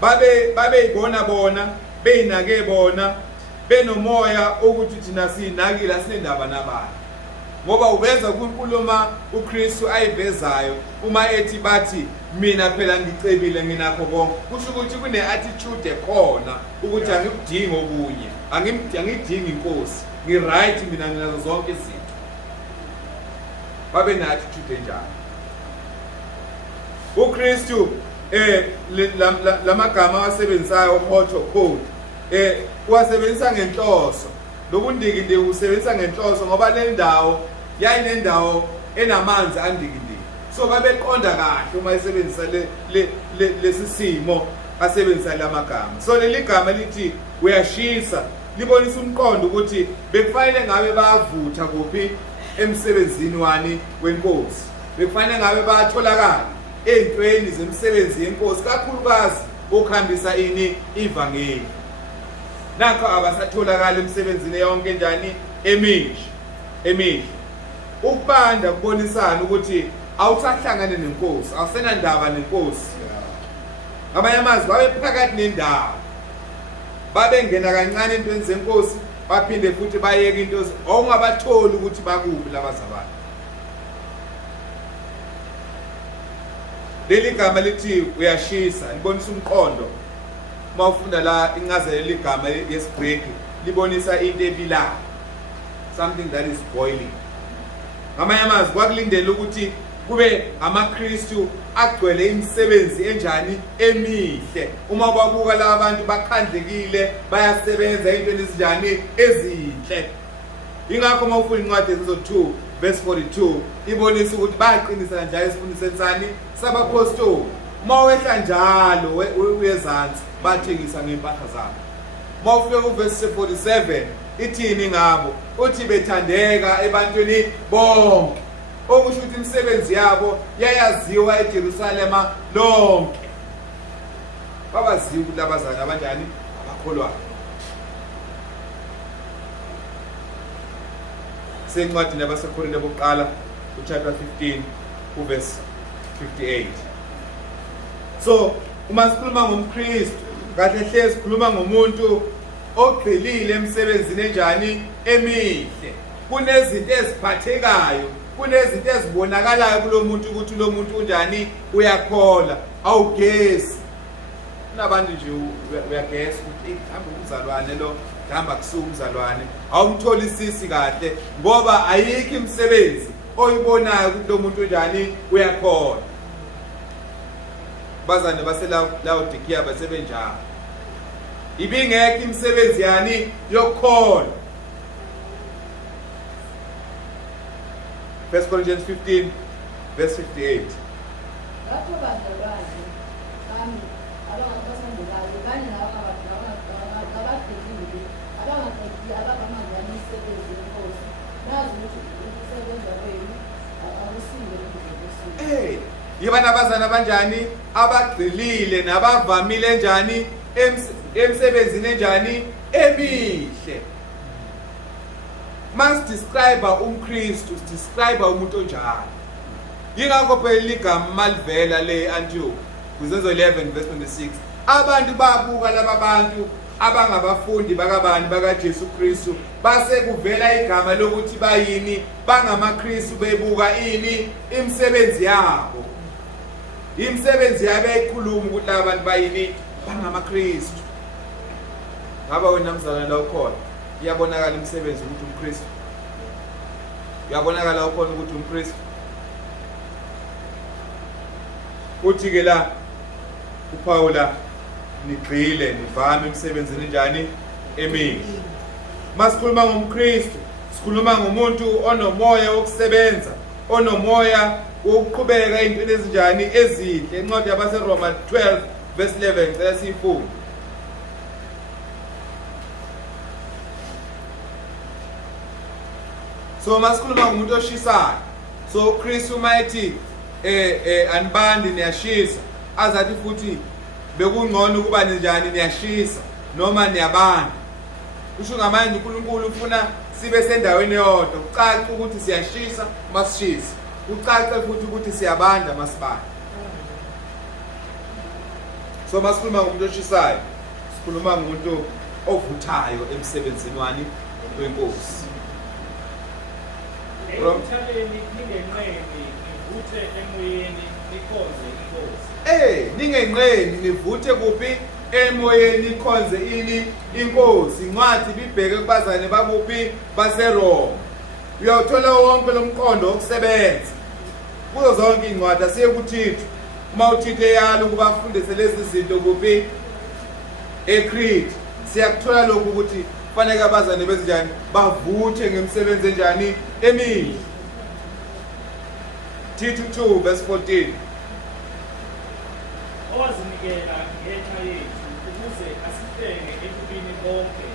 babeyibona bona beyinake bona benomoya ukuthi thina sinakile asinendaba nabantu. Ngoba uveza kuNkulunkulu uKristu ayivezayo uma ethi bathi mina phela ngicebile nginakho konke. Kusho ukuthi kune-attitude ekhona ukuthi angikudingi okunye, angidingi inkosi, ngiright mina nginazo zonke izinto. babe ne-attitude enjalo. uKristu lamagama awasebenzisayo motto code uwasebenzisa ngenhloso. Lobundikindiki usebenzisa ngenhloso ngoba le ndawo yayinendawo enamanzi andikindiki, so babeqonda kahle uma esebenzisa lesi simo asebenzisa lamagama. So leli gama lithi uyashisa libonisa umqondo ukuthi bekufanele ngabe bayavutha kuphi emsebenzini wani wenkosi, bekufanele ngabe bayatholakala ey'ntweni zemisebenzi yenkosi, kakhulukazi ukuhambisa ini ivangeli. Nakho abasatholakala emsebenzini yonke njani emihle. Ukubanda kubonisana ukuthi awusahlangane nenkosi, awusenandaba nenkosi. Ngamanye amazwi babe phakathi nendawo, babengena kancane entweni zenkosi baphinde futhi bayeke into ongabatholi ukuthi bakuphi labazabana. Leli gama lithi uyashisa libonisa umqondo. Uma ufunda la incazelo ligama yesiGreek libonisa into ebilayo, something that is boiling. Ngamanye amazwi kwakulindela ukuthi kube amaKristu agcwele imisebenzi enjani emihle. Uma kwabuka la abantu bakhandlekile bayasebenza entweni ezinjani ezinhle. Ingakho uma ufunda incwadi yezo 2 verse 42 ibonisa ukuthi bayaqinisa njalo esifundisweni sani sabapostoli. Uma wehla njalo uyezansi bathengisa ngempahla zabo. Uma ufika ku verse 47 ithini ngabo? Uthi bethandeka ebantwini bonke. Okusho ukuthi imisebenzi yabo yayaziwa eJerusalema lonke. Babaziwa ukuthi abazali abanjani abakholwayo. Sencwadi yabaseKorinte bokuqala chapter 15 verse 58. So uma sikhuluma ngomKristu kahle hle sikhuluma ngomuntu ogxilile emsebenzini enjani emihle. Kunezinto eziphathekayo, kunezinto ezibonakalayo kulo muntu ukuthi lo muntu unjani uyakhola, awugesi. Kunabantu nje uyagesa ukuthi hamba umzalwane lo, hamba kusuka umzalwane, awumtholisisi kahle ngoba ayikho imisebenzi oyibonayo ukuthi lo muntu unjani uyakhola. Bazane baseLaodikia basebenjalo. Ibingekho imisebenzi yani yokukhola. 1 Corinthians 15 verse 58. Lapho bazalwane bami abangabasandulayo kanye nabadlulile abangaqedi ababamanga imisebenzi yenkosi, nazi ukuthi ukusebenza kwenu akusinde ukuzokuzwa. Yiba nabazana abanjani abagxilile nabavamile enjani emsebenzini enjani emihle. Mas describe umKristu, describe umuntu onjani. Yingakho phela ligama malivela le Antioch kuzenzo 11 verse 26. Abantu babuka laba bantu abangabafundi bakabani bakaJesu Kristu base kuvela igama lokuthi bayini bangamaKristu bebuka ini imisebenzi yabo. Imisebenzi yabo eyikhuluma ukuthi abantu bayini bangamaKristu. Ngaba wena mzalwane la ukhona iyabonakala imisebenzi ukuthi umKristu. Uyabonakala ukhona ukuthi umKristu. Uthi ke la uPaula nigxile nivame emsebenzini njani emihle. Masikhuluma ngomKristu sikhuluma ngomuntu onomoya wokusebenza, onomoya wokuqhubeka ezintweni ezinjani ezinhle. Incwadi yabaseRoma 12 verse 11 ngicela siyifunde. So masikhuluma ngomuntu oshisayo. So uKristu mayethi anibandi niyashisa, azathi futhi bekungcono ukuba njani niyashisa noma niyabanda. Usho ngamanje uNkulunkulu ufuna sibe sendaweni yodwa, ucace ukuthi siyashisa masishisa, ucace futhi ukuthi siyabanda masibanda. So masikhuluma ngomuntu oshisayo sikhuluma ngomuntu ovuthayo emsebenzini wani wenkosi. Ekuthaleni ningenqeni nivuthe emoyeni nikhonze inkosi. Ningenqeni nivuthe kuphi emoyeni nikhonze ini inkosi. Incwadi ibibheke kubazane bakuphi baseRoma. uyawuthola wonke lo mqondo wokusebenza kuzo zonke iy'ncwadi asiye kuThithu. Uma uThithu eyala ukuba afundise lezi zinto kuphi eCrete, siyakuthola lokhu ukuthi kufanele abazane bezinjani bavuthe ngemisebenzi enjani emihle. Tito 2 verse 14. Owazinikela ngenxa yethu ukuze asihlenge ebubini bonke,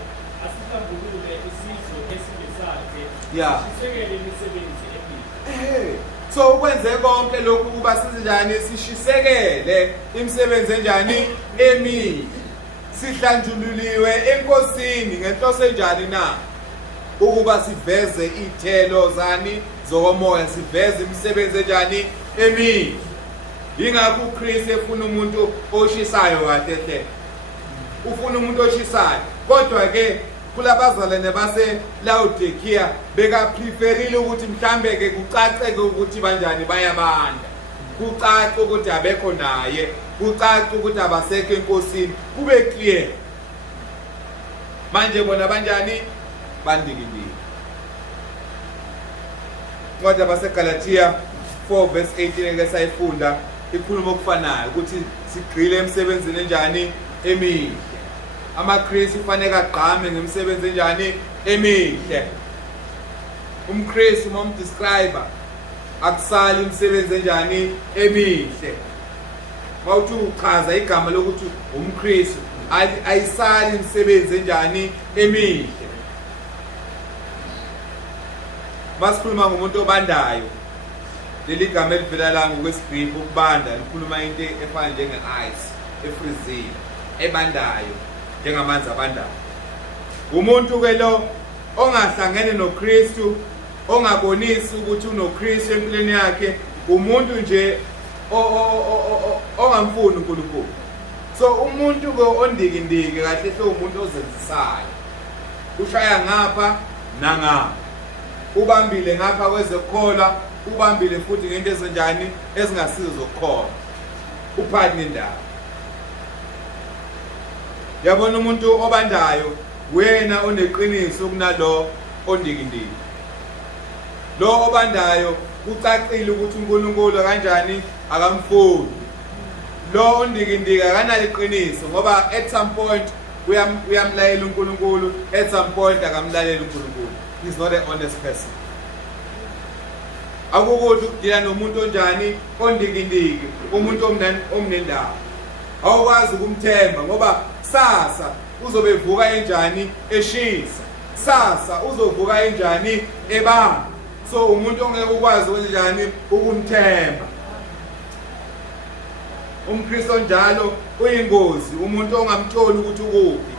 asihlambulule isizwe esibesakhe, sisekele imisebenzi emihle. So ukwenze konke lokhu kuba sizinjani sishisekele imisebenzi enjani emihle. Sihlanjululiwe enkosini ngenhloso enjani na? Ukuba siveze ithelo zani zokomoya, siveze imisebenzi enjani emihle. Yingakho uKristu efuna umuntu oshisayo kahle hle. Ufuna umuntu oshisayo. Kodwa ke kulabazalwane base Laodikia beka preferile ukuthi mhlambe ke kucace ke ukuthi banjani bayabanda. Kucace ukuthi abekho naye, kucace ukuthi abasekho enkosini, kube clear. Manje bona banjani bandikindiki. Ngoba baseGalatia 4 verse 18 ngeke sayifunda ikhuluma okufanayo ukuthi sigqile emsebenzini enjani emihle. AmaKristu kufanele agqame ngemisebenzi enjani emihle. UmKristu momdescribe akusali imisebenzi enjani emihle. Mawuthi uchaza igama lokuthi umKristu ayisali imisebenzi enjani emihle. Masikhuluma ngomuntu obandayo, leli gama elivela la ngokwesiGriki ukubanda likhuluma into efana njenge-ice efrizile ebandayo njengamanzi abandayo. Umuntu ke lo ongahlangene noKristu, ongabonisi ukuthi unoKristu empilweni yakhe, umuntu nje ongamfuni uNkulunkulu. So umuntu ke ondikindiki kahle hle umuntu ozenzisayo. Ushaya ngapha nangapha. Ubambile ngapha kwezekholwa, ubambile futhi ngento ezenjani ezingasizo zokukholwa. Uphathi nendaba. Yabona umuntu obandayo wena oneqiniso kunalo ondikindiki. Lo obandayo kucacile ukuthi uNkulunkulu kanjani akamfuni. Lo ondikindiki akanalo iqiniso ngoba at some point uyamlalela uNkulunkulu, at some point akamlalela uNkulunkulu. He's not an honest person. Akukuthi ukudila nomuntu onjani ondikindiki, umuntu omnendaba. Awukwazi ukumthemba ngoba sasa uzobe evuka enjani eshisa. Sasa uzovuka enjani ebanga. So umuntu ongeke ukwazi kanjani ukumthemba. UmKristu onjalo uyingozi, umuntu ongamtholi ukuthi ukuphi.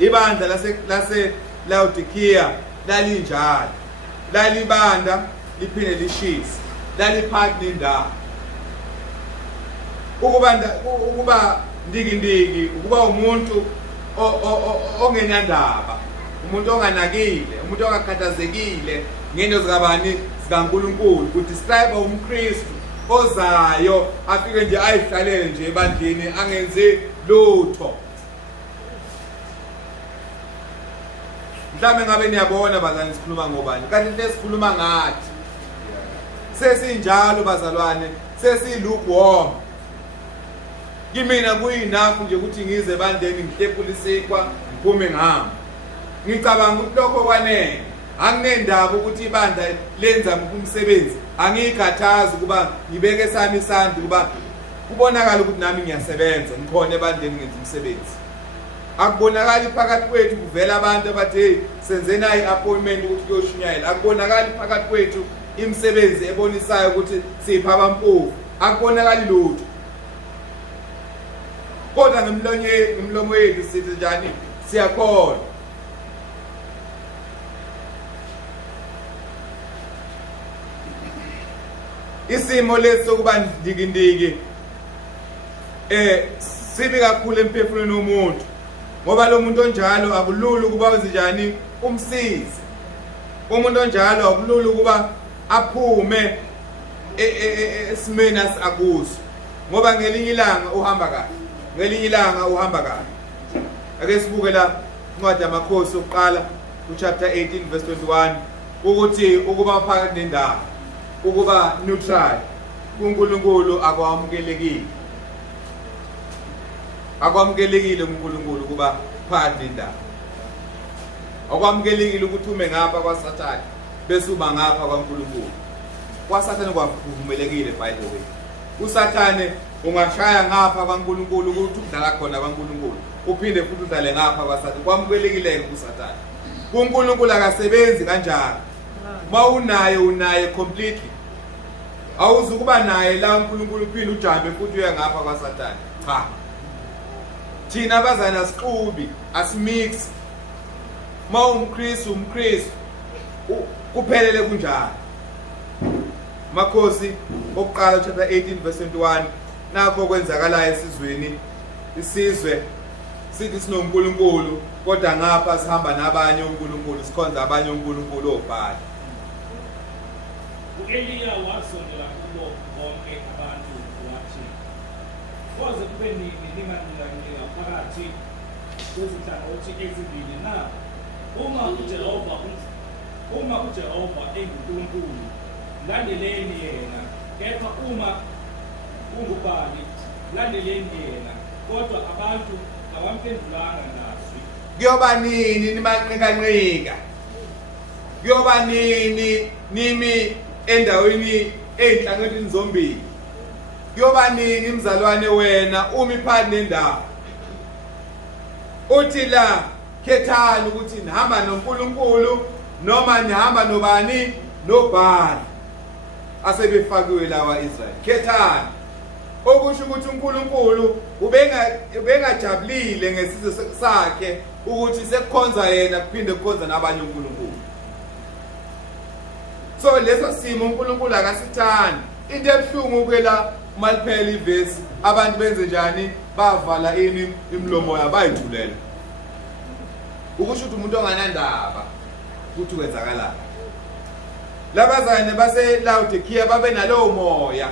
Ibandla lase Laodikia lalinjalo. Lalibanda liphinde lishisa. Laliphathi nendaba. Ukuba ndikindiki, ukuba umuntu ongenandaba, umuntu onganakile, umuntu ongakhathazekile ngento zikabani zikaNkulunkulu, kudescribe umKristu ozayo afike nje ayihlalele nje ebandleni angenzi lutho. Mhlawumbe ngabe niyabona bazalwane sikhuluma ngobani, kanti lesikhuluma ngathi. Sesinjalo bazalwane, sesilukewarm. Kimina kuyinafu nje ukuthi ngize ebandleni ngihlephule isikwa ngiphume ngihamba. Ngicabanga ukuthi lokho kwanele. Anginendaba ukuthi ibandla lenza umsebenzi. Angikhathazi ukuba ngibeke sami isandla ukuba kubonakala ukuthi nami ngiyasebenza, ngikhona ebandleni ngenza umsebenzi. Akubonakali phakathi kwethu kuvela abantu abathi hey senzeni i-appointment ukuthi kuyoshunyayela. Akubonakali phakathi kwethu imisebenzi ebonisayo ukuthi sipha abampofu. Akubonakali lutho. Kodwa ngemlomo yethu sithi njani siyakhona. Isimo lesi sokuba ndikindiki sibi kakhulu emphefumulweni womuntu. Ngoba lo muntu onjalo akulula ukuba wenze njani umsizi. Umuntu onjalo akulula ukuba aphume esimeni akuso. Ngoba ngelinye ilanga uhamba kahle. Ngelinye ilanga uhamba kahle. Ake sibuke la incwadi yamakhosi oqala chapter 18 verse 21 ukuthi ukuba phakathi nendawo ukuba neutral kuNkulunkulu akwamukelekile kuNkulunkulu kuba phakathi nendawo. Akwamukelekile ukuthi ume ngapha kwaSathane bese uba ngapha kwaNkulunkulu. KwaSathane kwavumelekile by the way. USathane ungashaya ngapha kwaNkulunkulu ukuthi udlala khona kwaNkulunkulu uphinde futhi udlale ngapha kwaSathane. Kwamukelekile kuSathane. kuNkulunkulu akasebenzi kanjalo. Unaye completely. Awuzukuba naye la uNkulunkulu uphinde ujambe futhi uye ngapha kwaSathane. Cha. Thina abazana asixubi, asimix. umKristu kuphelele kunjalo. Makhosi oqala chapter 18 verse 21 nakho kwenzakala esizweni isizwe sithi sinoNkulunkulu kodwa ngapha sihamba nabanye uNkulunkulu sikhonza abanye uNkulunkulu obhala. U-Eliya wasondela kubo bonke abantu wathi, "Koze kube nini ninganqika phakathi kwezinhlangothi ezimbili na? Uma uJehova enguNkulunkulu, landeleni yena, kepha uma ungubani, landeleni yena." Kodwa abantu abamphendulanga ngazwi. Kuyoba nini nimanqika? Kuyoba nini nimi endaweni eyinhlangothini zombili? Kuyoba nini mzalwane wena umi phakathi nendawo? Uthi la khethani ukuthi nihamba noNkulunkulu noma nihamba nobani? Nobani. Asebefakiwe lawa Israel. Khethani. Okusho ukuthi uNkulunkulu ubengajabulile ngesizwe sakhe ukuthi sekukhonza yena kuphinde kukhonza nabanye uNkulunkulu. So leso simo uNkulunkulu akasithandi. Into ebuhlungu ukela maliphela ivesi abantu benze njani? Bavala imlomo yabo bayithulela. Ukusho ukuthi umuntu onganandaba ukuthi kwenzakala. Labazane base Laodikia babe nalowo moya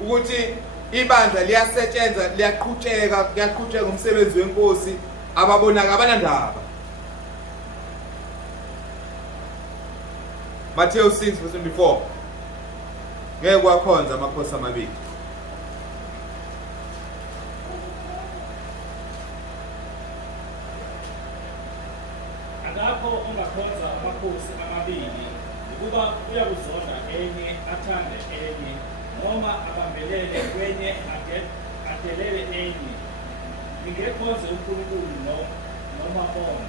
ukuthi ibandla liyasetshenzwa liyaqhutsheka umsebenzi wenkosi ababonaka abanandaba. Matthew 6 verse 24. Ngeke kwakhonza amakhosi amabili. Akakho ongakhonza amakhosi amabili, ukuba uyakuzonda enye athande enye, noma abambelele kwenye adelele enye. Ningekhonze uNkulunkulu noma bona.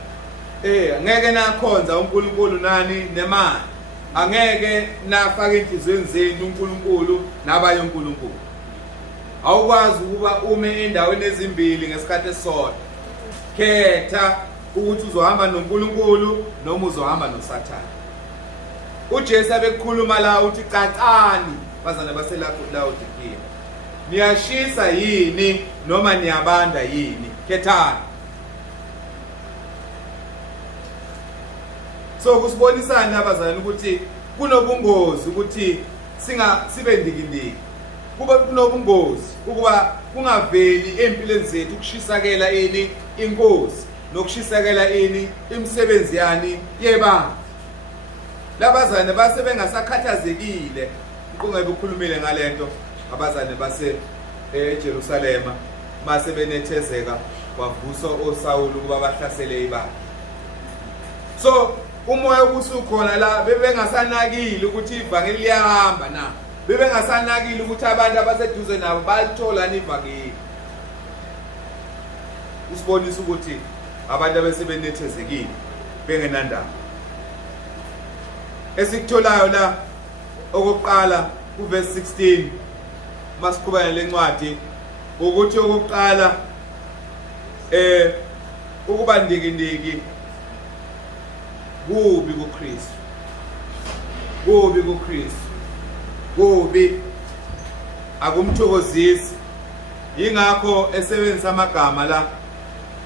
Ngeke nakhonza uNkulunkulu nani nemali. Angeke nafaka inhlizweni zenu uNkulunkulu nabanye uNkulunkulu. Awukwazi ukuba ume endaweni ezimbili ngesikhathi esisodwa. Khetha ukuthi uzohamba noNkulunkulu noma uzohamba noSathane. uJesu abekukhuluma la uthi cacani bazana baseLaodikia. Niyashisa yini noma niyabanda yini? Khethani. So kusibonisana abazalwane ukuthi kunobungozi ukuthi sibe ndikindiki. Kuba kunobungozi ukuba kungaveli empilweni zethu ukushisakela inkosi nokushisakela imisebenzi yani yebandla. Labazane base bengasakhathazekile uqongebe ukhulumile ngalento abazane base eJerusalema mase benethezeka kwavuswa oSawulu kuba bahlasele ibandla. So umoya ukusukhona la bebengasanakile ukuthi ivangeli liyahamba na. Bebengasanakile ukuthi abantu abaseduze nabo balithola ivangeli. Usibonisa ukuthi abantu abesebenethezekile bengenandaba. Esikutholayo la okokuqala kuverse 16 masiqhubana lencwadi ukuthi okokuqala ukuba ndikindiki kubi kuKristu. Kubi kuKristu. Kubi akumthokozisi. Yingakho esebenzisa amagama la.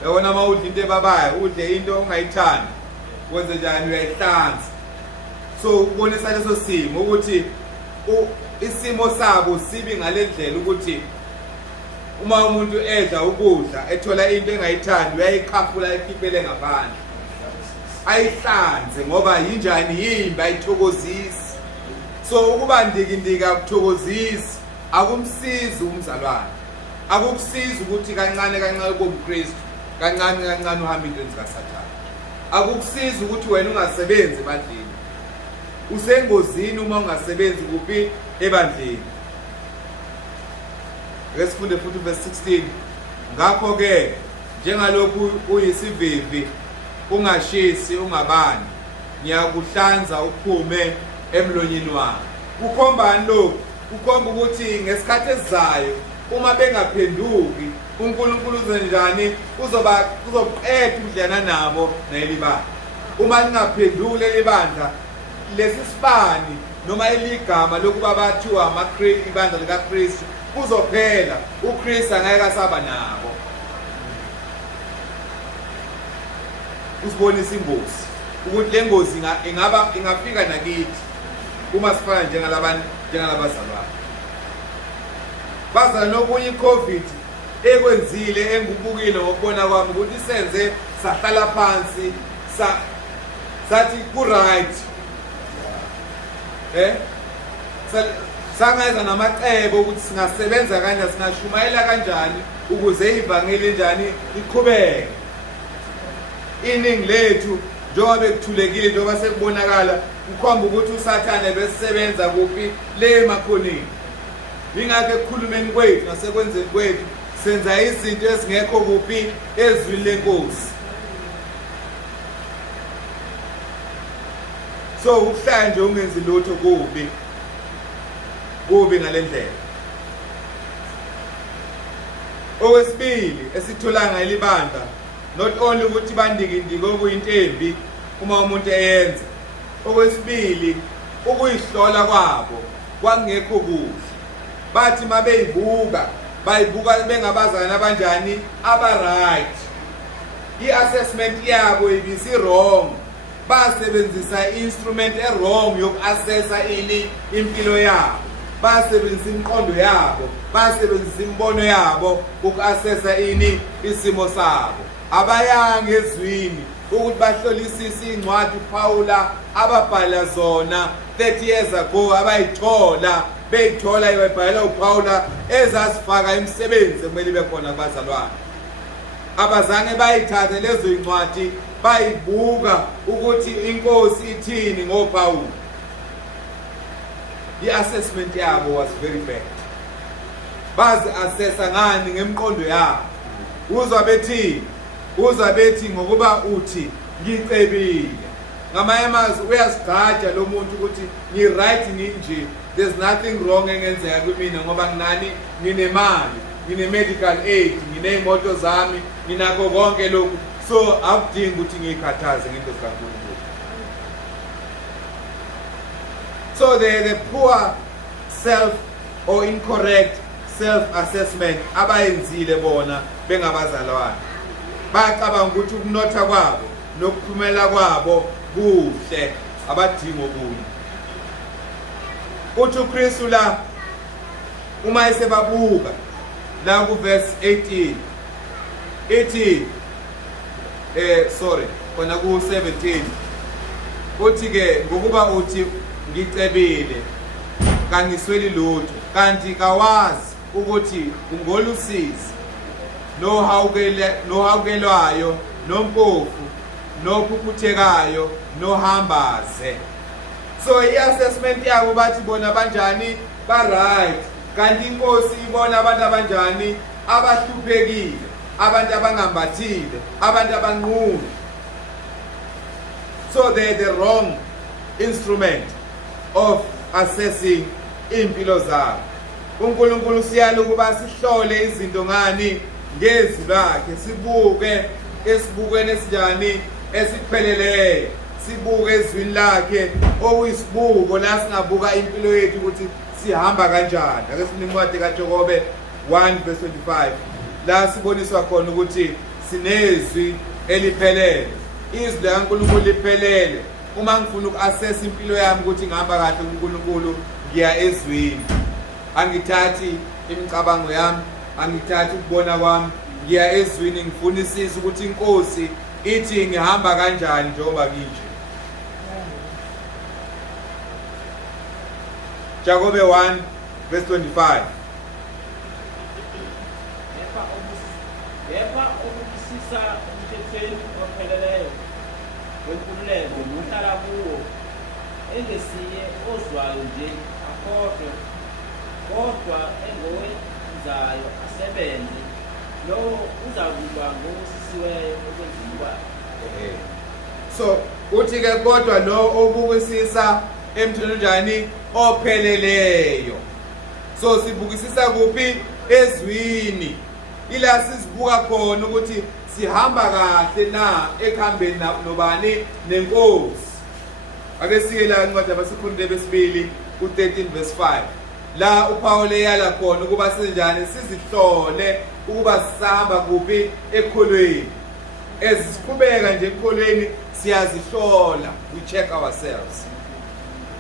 Yabona mawudla into ebabaya, udle into ongayithandi. Wenze njani uyayihlanza. So ubonisa leso simo ukuthi isimo sabo sibi ngalendlela ukuthi uma umuntu edla ukudla ethola into engayithandi uyayikhafula ekhiphele ngaphandle ayihlanze ngoba yinjani yimbi ayithokozisi. So ukuba ndikindika akuthokozisi akumsizi umzalwane, akukusizi ukuthi kancane kancane komKristu kancane kancane uhamba intweni zikaSathane, akukusizi ukuthi wena ungasebenzi ebandleni, usengozini uma ungasebenzi kuphi ebandleni. Ngesifunde futhi verse 16, ngakho ke njengalokhu uyisivivi ungashisi ungabani ngiyakuhlanza uphume emlonyeni wami. Ukhombani lokhu? Ukhomba ukuthi ngesikhathi esizayo uma bengaphenduki uNkulunkulu uzenjani, uzoqeda ukudlana nabo nelibandla. Uma lingaphenduki leli bandla, lesi sibani noma eligama lokuba bathiwa ibandla likaKristu kuzophela, uKristu angeke asaba nabo. Usibonisa ingozi ukuthi le ngozi ingafika nakithi uma sifana njengalabazalwane. Bazalwane, nokunye iCovid ekwenzile engikubukile ngokubona kwami ukuthi senze sahlala phansi sathi ku-right, sangenza namacebo ukuthi singasebenza kanjani, singashumayela kanjani ukuze ivangeli njani iqhubeke. Iningi lethu njengoba bekuthulekile, njengoba sekubonakala kukhomba ukuthi uSathane besebenza kuphi le emakhoneni. Ingakho ekukhulumeni kwethu nasekwenzeni kwethu senza izinto ezingekho kuphi ezwini lenkosi. So ukuhlala nje ungenzi lutho kubi ngale ndlela. Okwesibili esitholanga elibandla, not only ukuthi bandikindiko okuyintembi uma umuntu eyenza. Okwesibili ukuyihlola kwabo kwangekho kuhle. Bathi mabeyibuka bayibuka bengabazalwane abanjani aba-right. I-assessment yabo ibisi wrong, basebenzisa i-instrument e-wrong yoku-assessa impilo yabo, basebenzisa imiqondo yabo, basebenzisa imibono yabo uku-assessa isimo sabo. Abayanga ezwini ukuthi bahlolisise incwadi uPaula ababhala zona 30 years ago, abayithola beyithola ibhayela uPaula ezazifaka imisebenzi ekumele ibe khona kubazalwane. Abazange bayithathe lezo incwadi bayibuka ukuthi inkosi ithini ngoPaula. I-assessment yabo was very bad. Bazi-assessa ngani ngemiqondo yabo. Uzwa bethi ngokuba uthi ngicebile. Ngamanye amazwi uyasigada lo muntu ukuthi ngi-right nginje, there's nothing wrong engenzeka kumina ngoba nginani, nginemali, ngine-medical aid, nginey'moto zami, nginakho konke lokhu, so akudingi ukuthi ngiyikhathaze ngento zikaNkulunkulu. So the poor self or incorrect self-assessment abayenzile bona bengabazalwane, bacabanga ukuthi ukunotha kwabo nokuphumela kwabo kuhle, abadingo kunye. Uthi uKristu la uma esebabuka la ku verse 18 ithi khona ku 17 uthi ke ngokuba uthi ngicebile kangisweli lutho, kanti kawazi ukuthi ungolusizi nohawukelwayo nompofu nophuphuthekayo nohambaze. So i-assessment yabo bathi bona banjani ba-right, kanti inkosi ibona abantu abanjani abahluphekile, abantu abangambathile, abantu abanqunu. So they're the wrong instrument of assessing impilo zabo. uNkulunkulu siyala ukuba sihlole izinto ngani ngezwi lakhe, sibuke esibukweni esinjani esipheleleyo, sibuke ezwini lakhe okuyisibuko la singabuka impilo yethu ukuthi sihamba kanjani. Ake sifune incwadi kaJakobe 1:25 la siboniswa khona ukuthi sinezwi eliphelele, izwi likaNkulunkulu liphelele. Uma ngifuna uku-assess impilo yami ukuthi ngihamba kahle kuNkulunkulu, ngiya ezwini. Angithathi imicabango yami, angithatha ukubona kwami ngiya ezwini ngifunisisa ukuthi inkosi ithi ngihamba kanjani njengoba kinje. Jakobe 1 verse 25. Kepha ukubusisa umthethweni opheleleyo wenkululeko nohlala kuwo engesiye ozwayo nje akhohlwe, kodwa engowenzayo asebenze, lowo uzakuba ngobusisiweyo okwenzeni kwakhe. So uthi ke kodwa lo obukisisa emthethweni njani opheleleyo. So sibukisisa kuphi? Ezwini. Ila sizibuka khona ukuthi sihamba kahle na ekhambeni nobani nenkosi. Ake siye la incwadi yabaseKorinte besibili u13 verse 5. La uPaul eyala khona ukuba senjani sizihlole ukuba sihamba kuphi ekholweni. Esiqhubeka nje ekholweni siyazihlola, we check ourselves.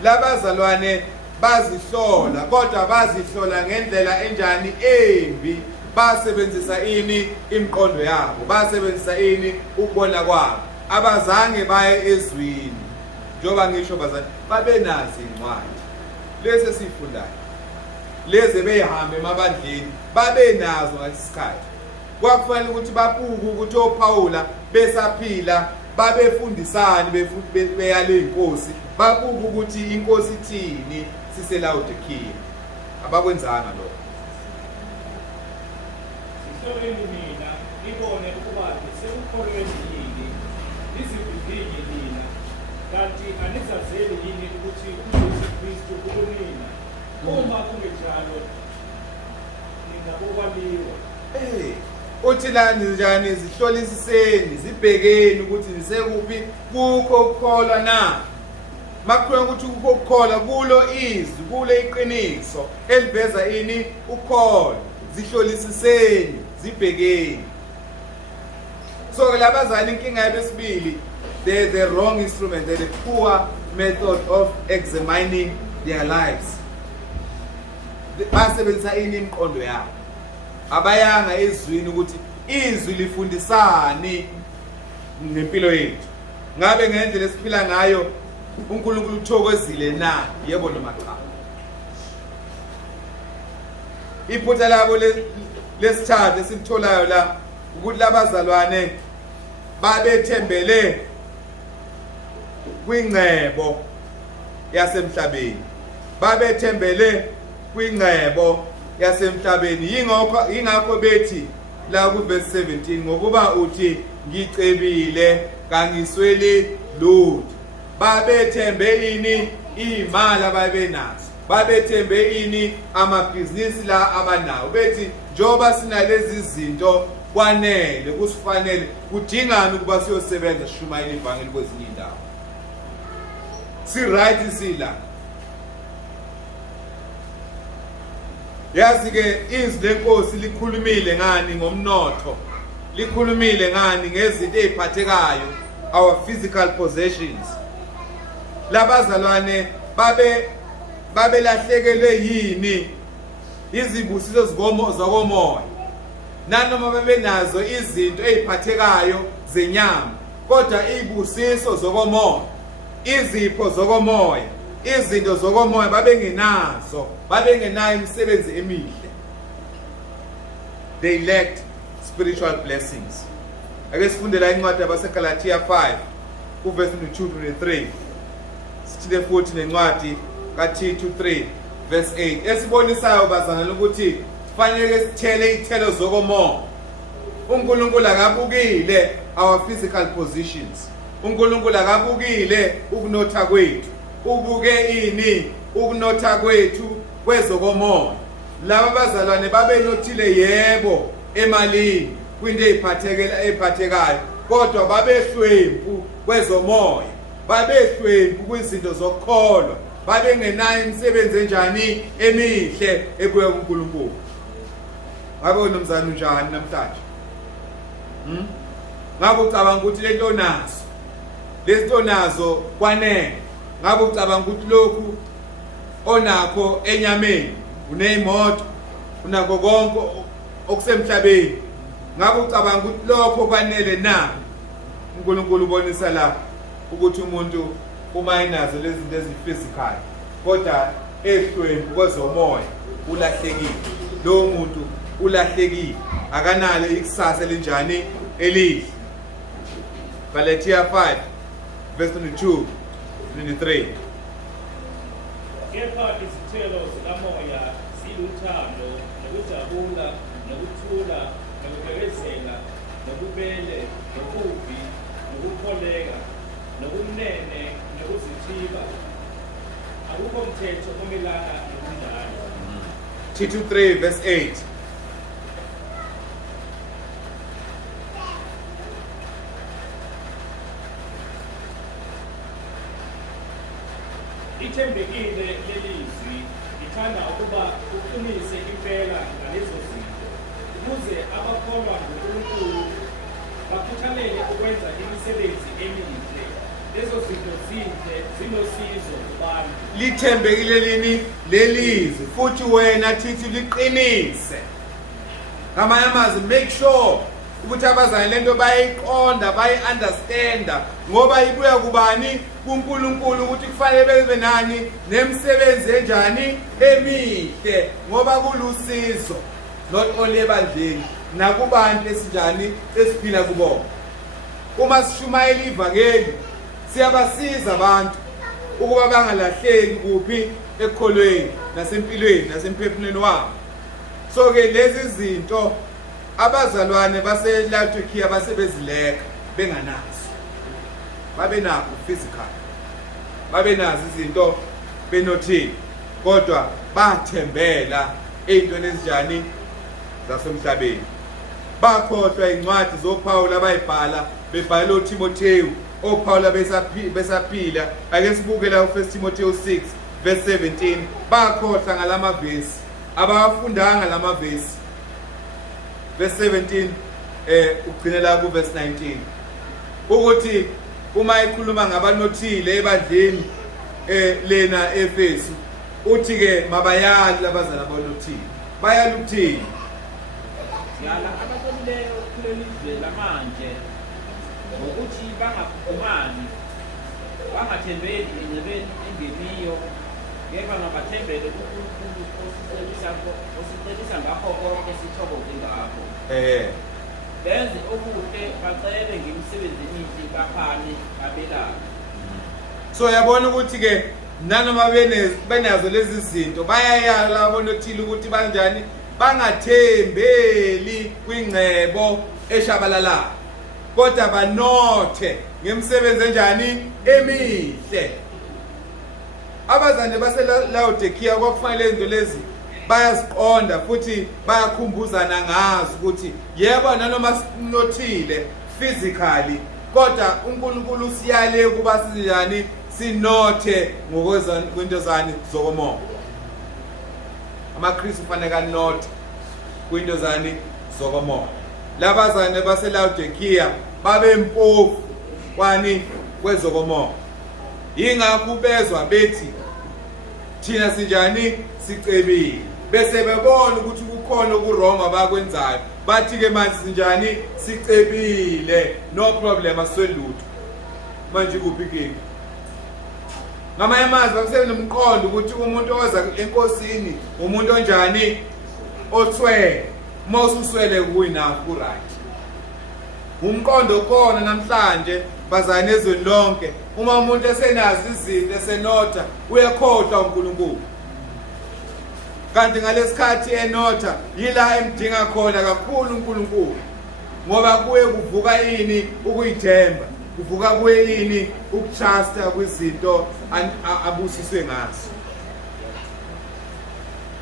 Labazalwane bazihlola kodwa bazihlola ngendlela enjani embi. Basebenzisa ini imqondo yabo, basebenzisa ini ukubona kwabo, abazange baye ezwini. Njoba ngisho bazana babe nazi incwadi lezi sifundayo, lezi behambe emabandleni babe nazo ngalesikhathi. Kwakufanele ukuthi babuke ukuthi oPaula besaphila, babefundisana beyale inkosi, babuke ukuthi inkosi ithini siseLaodikiya. Abakwenzanga lokho. Sihloleni mina ngibone ukuba sekukholweni yini izivivinye nina, kanti anizazeli yini ukuthi uJesu Kristu ukunina. Uma kungenjalo ningabokwaliwa. Uthi la njani zihlolisiseni, zibhekeni ukuthi nisekuphi kukho ukukholwa na. Makukhona ukuthi kukho ukukholwa kulo izwi, kule iqiniso eliveza ini ukukholwa. Zihlolisiseni, zibhekeni. So labazali inkinga yabesibili, the wrong instrument, the poor method of examining their lives. Basebenzisa ini imqondo yabo. Abayanga ezwini ukuthi izwi lifundisani ngempilo yethu. Ngabe ngendlela esiphila ngayo uNkulunkulu uthokozile na? Yebo noma cha? Iphutha labo lesithathu esitholayo la ukuthi labazalwane babethembele kwingcebo yasemhlabeni. Babethembele kwingcebo yasemhlabeni. Yingakho bethi la ku verse 17 ngokuba uthi ngicebile kangisweli lutho. Babethembe ini? Imali ababenazo. Babethembe ini? Amabhizinisi la abanawo. Bethi njoba sinalezi zinto kwanele, kusifanele, kudingani ukuba siyosebenza sishumayela ivangeli kwezinye indawo. Si right sila. Yazi ke izwi lenkosi likhulumile ngani ngomnotho. Likhulumile ngani ngezinto eziphathekayo, our physical possessions. Labazalwane babelahlekelwe yini izibusiso zokomoya. Nanoma bebenazo izinto eziphathekayo zenyama, kodwa izibusiso zokomoya, izipho zokomoya, izinto zokomoya babengenazo, babengenayo imisebenzi emihle. They lacked spiritual blessings. Ake sifundela incwadi yabaseGalatia 5 uverse 2-3. Sithile futhi nencwadi kaTito 3 verse 8 esibonisayo bazana ukuthi kufanele sithele izithelo zokomoya. uNkulunkulu akabukile our physical positions. uNkulunkulu akabukile ukunotha kwethu. Ubuke ini? Ukunotha kwethu kwezokomoya. Laba bazalwane babenothile yebo emalini, kwinto eziphathekayo, kodwa babehlwempu kwezomoya. Babehlwempu kwizinto zokukholwa. Babengenayo imisebenzi enjani emihle ebuya kuNkulunkulu. Ngabe unomzana unjani namhlanje? Ngabe ucabanga ukuthi lento nazo, lento nazo kwanele? Ngabe ucabanga ukuthi lokhu onakho enyameni, uneimoto, unakho konke okusemhlabeni. Ngabe ucabanga ukuthi lokho kwanele na? uNkulunkulu ubonisa la ukuthi umuntu uma enazo lezi zinto eziphysical kodwa ehlwempu kwezomoya ulahlekile. Lo muntu ulahlekile, akanalo ikusasa elinjani elihle. Galatia 5 verse 22 23. Kepha izithelo zikamoya ziluthando, nokujabula, nokuthula, nokubekezela, nobubele, nobubi, nokukholeka, nobumnene, nokuzithiba. Akukho mthetho omelana nokunjalo. Tito 3 verse 8. Ithembekile lelizwi, lithanda ukuba uqinise impela ngalezo zinto, ukuze abakholwa ngoNkulunkulu bakhuthalele ukwenza imisebenzi emihle. Lezo zinto zinhle zinosizo kubantu. Lithembekile lini lelizwi futhi wena Tito liqinise. Ngamanye amazwi make sure ukuthi abazali lento bayiqonda, bayi-understanda ngoba ibuya kubani? kuNkulunkulu ukuthi kufanele bebe nani nemisebenzi enjani emihle ngoba kulusizo not only ebandleni nakubantu esinjani esiphila kubona. Uma sishumayela ivangeli siyabasiza abantu ukuba bangalahleki kuphi ekukholweni nasempilweni nasemphefumulweni wabo. So ke lezi zinto abazalwane base-Laodicea basebezileka benganazo. Babenakho physical, babenazo izinto benothile kodwa bathembela ey'ntweni ezinjani zasemhlabeni. Bakhohlwa incwadi zoPawulu abayibhala bebhala uTimotheyu, oPawulu besaphila. Ake sibuke la u1 Timotheyu 6 verse 17. Bakhohlwa ngalamavesi, abawafundanga lamavesi. Verse 17 ugcine la ku verse 19 ukuthi uma ekhuluma ngabanothile ebandleni lena Efesu uthi ke mabayali labazali abanothile. Bayali ukuthini? Yala abasomileyo kuleli lizwe lamanje ngokuthi bangaphumani, bangathembeli engcebeni engemiyo, kepha mabathembele kuNkulunkulu osicebisa ngakho konke sithokoze ngakho. Benze okuhle, bacele ngemisebenzi emihle, baphane, babelane. So yabona ukuthi ke nanoma benazo lezi zinto bayayala abonothile ukuthi banjani, bangathembeli kwingcebo eshabalalayo kodwa banothe ngemisebenzi enjani emihle. Abazane base-Laodicea kwakufanele izinto lezi bayaziqonda futhi bayakhumbuzana ngazo ukuthi yebo nanoma sinothile physically kodwa uNkulunkulu usiyale ukuba sinjani sinothe ngokwento zani zokomoya. AmaKristu kufanele kanothe kwinto zani zokomoya. Labazane base-Laodicea babempofu kwani kwezokomoya. Yingakho bezwa bethi thina sinjani sicebile, bese bebona ukuthi kukhona okuwrong abakwenzayo. Bathi ke manje sinjani sicebile, no problem, asolutho. Manje kuphi inkinga? Ngamanye amazwi bakusenomqondo ukuthi umuntu oza enkosini umuntu onjani othwele. Mawususwele kuyina right. Umqondo khona namhlanje bazane ezweni lonke. Uma umuntu esenazi izinto esenotha uyakhohlwa uNkulunkulu. Kanti ngalesikhathi enotha yila emdinga khona kakhulu uNkulunkulu. Ngoba kuye kuvuka yini ukuyithemba, kuvuka kuye yini ukutrusta kwizinto abusiswe ngazo.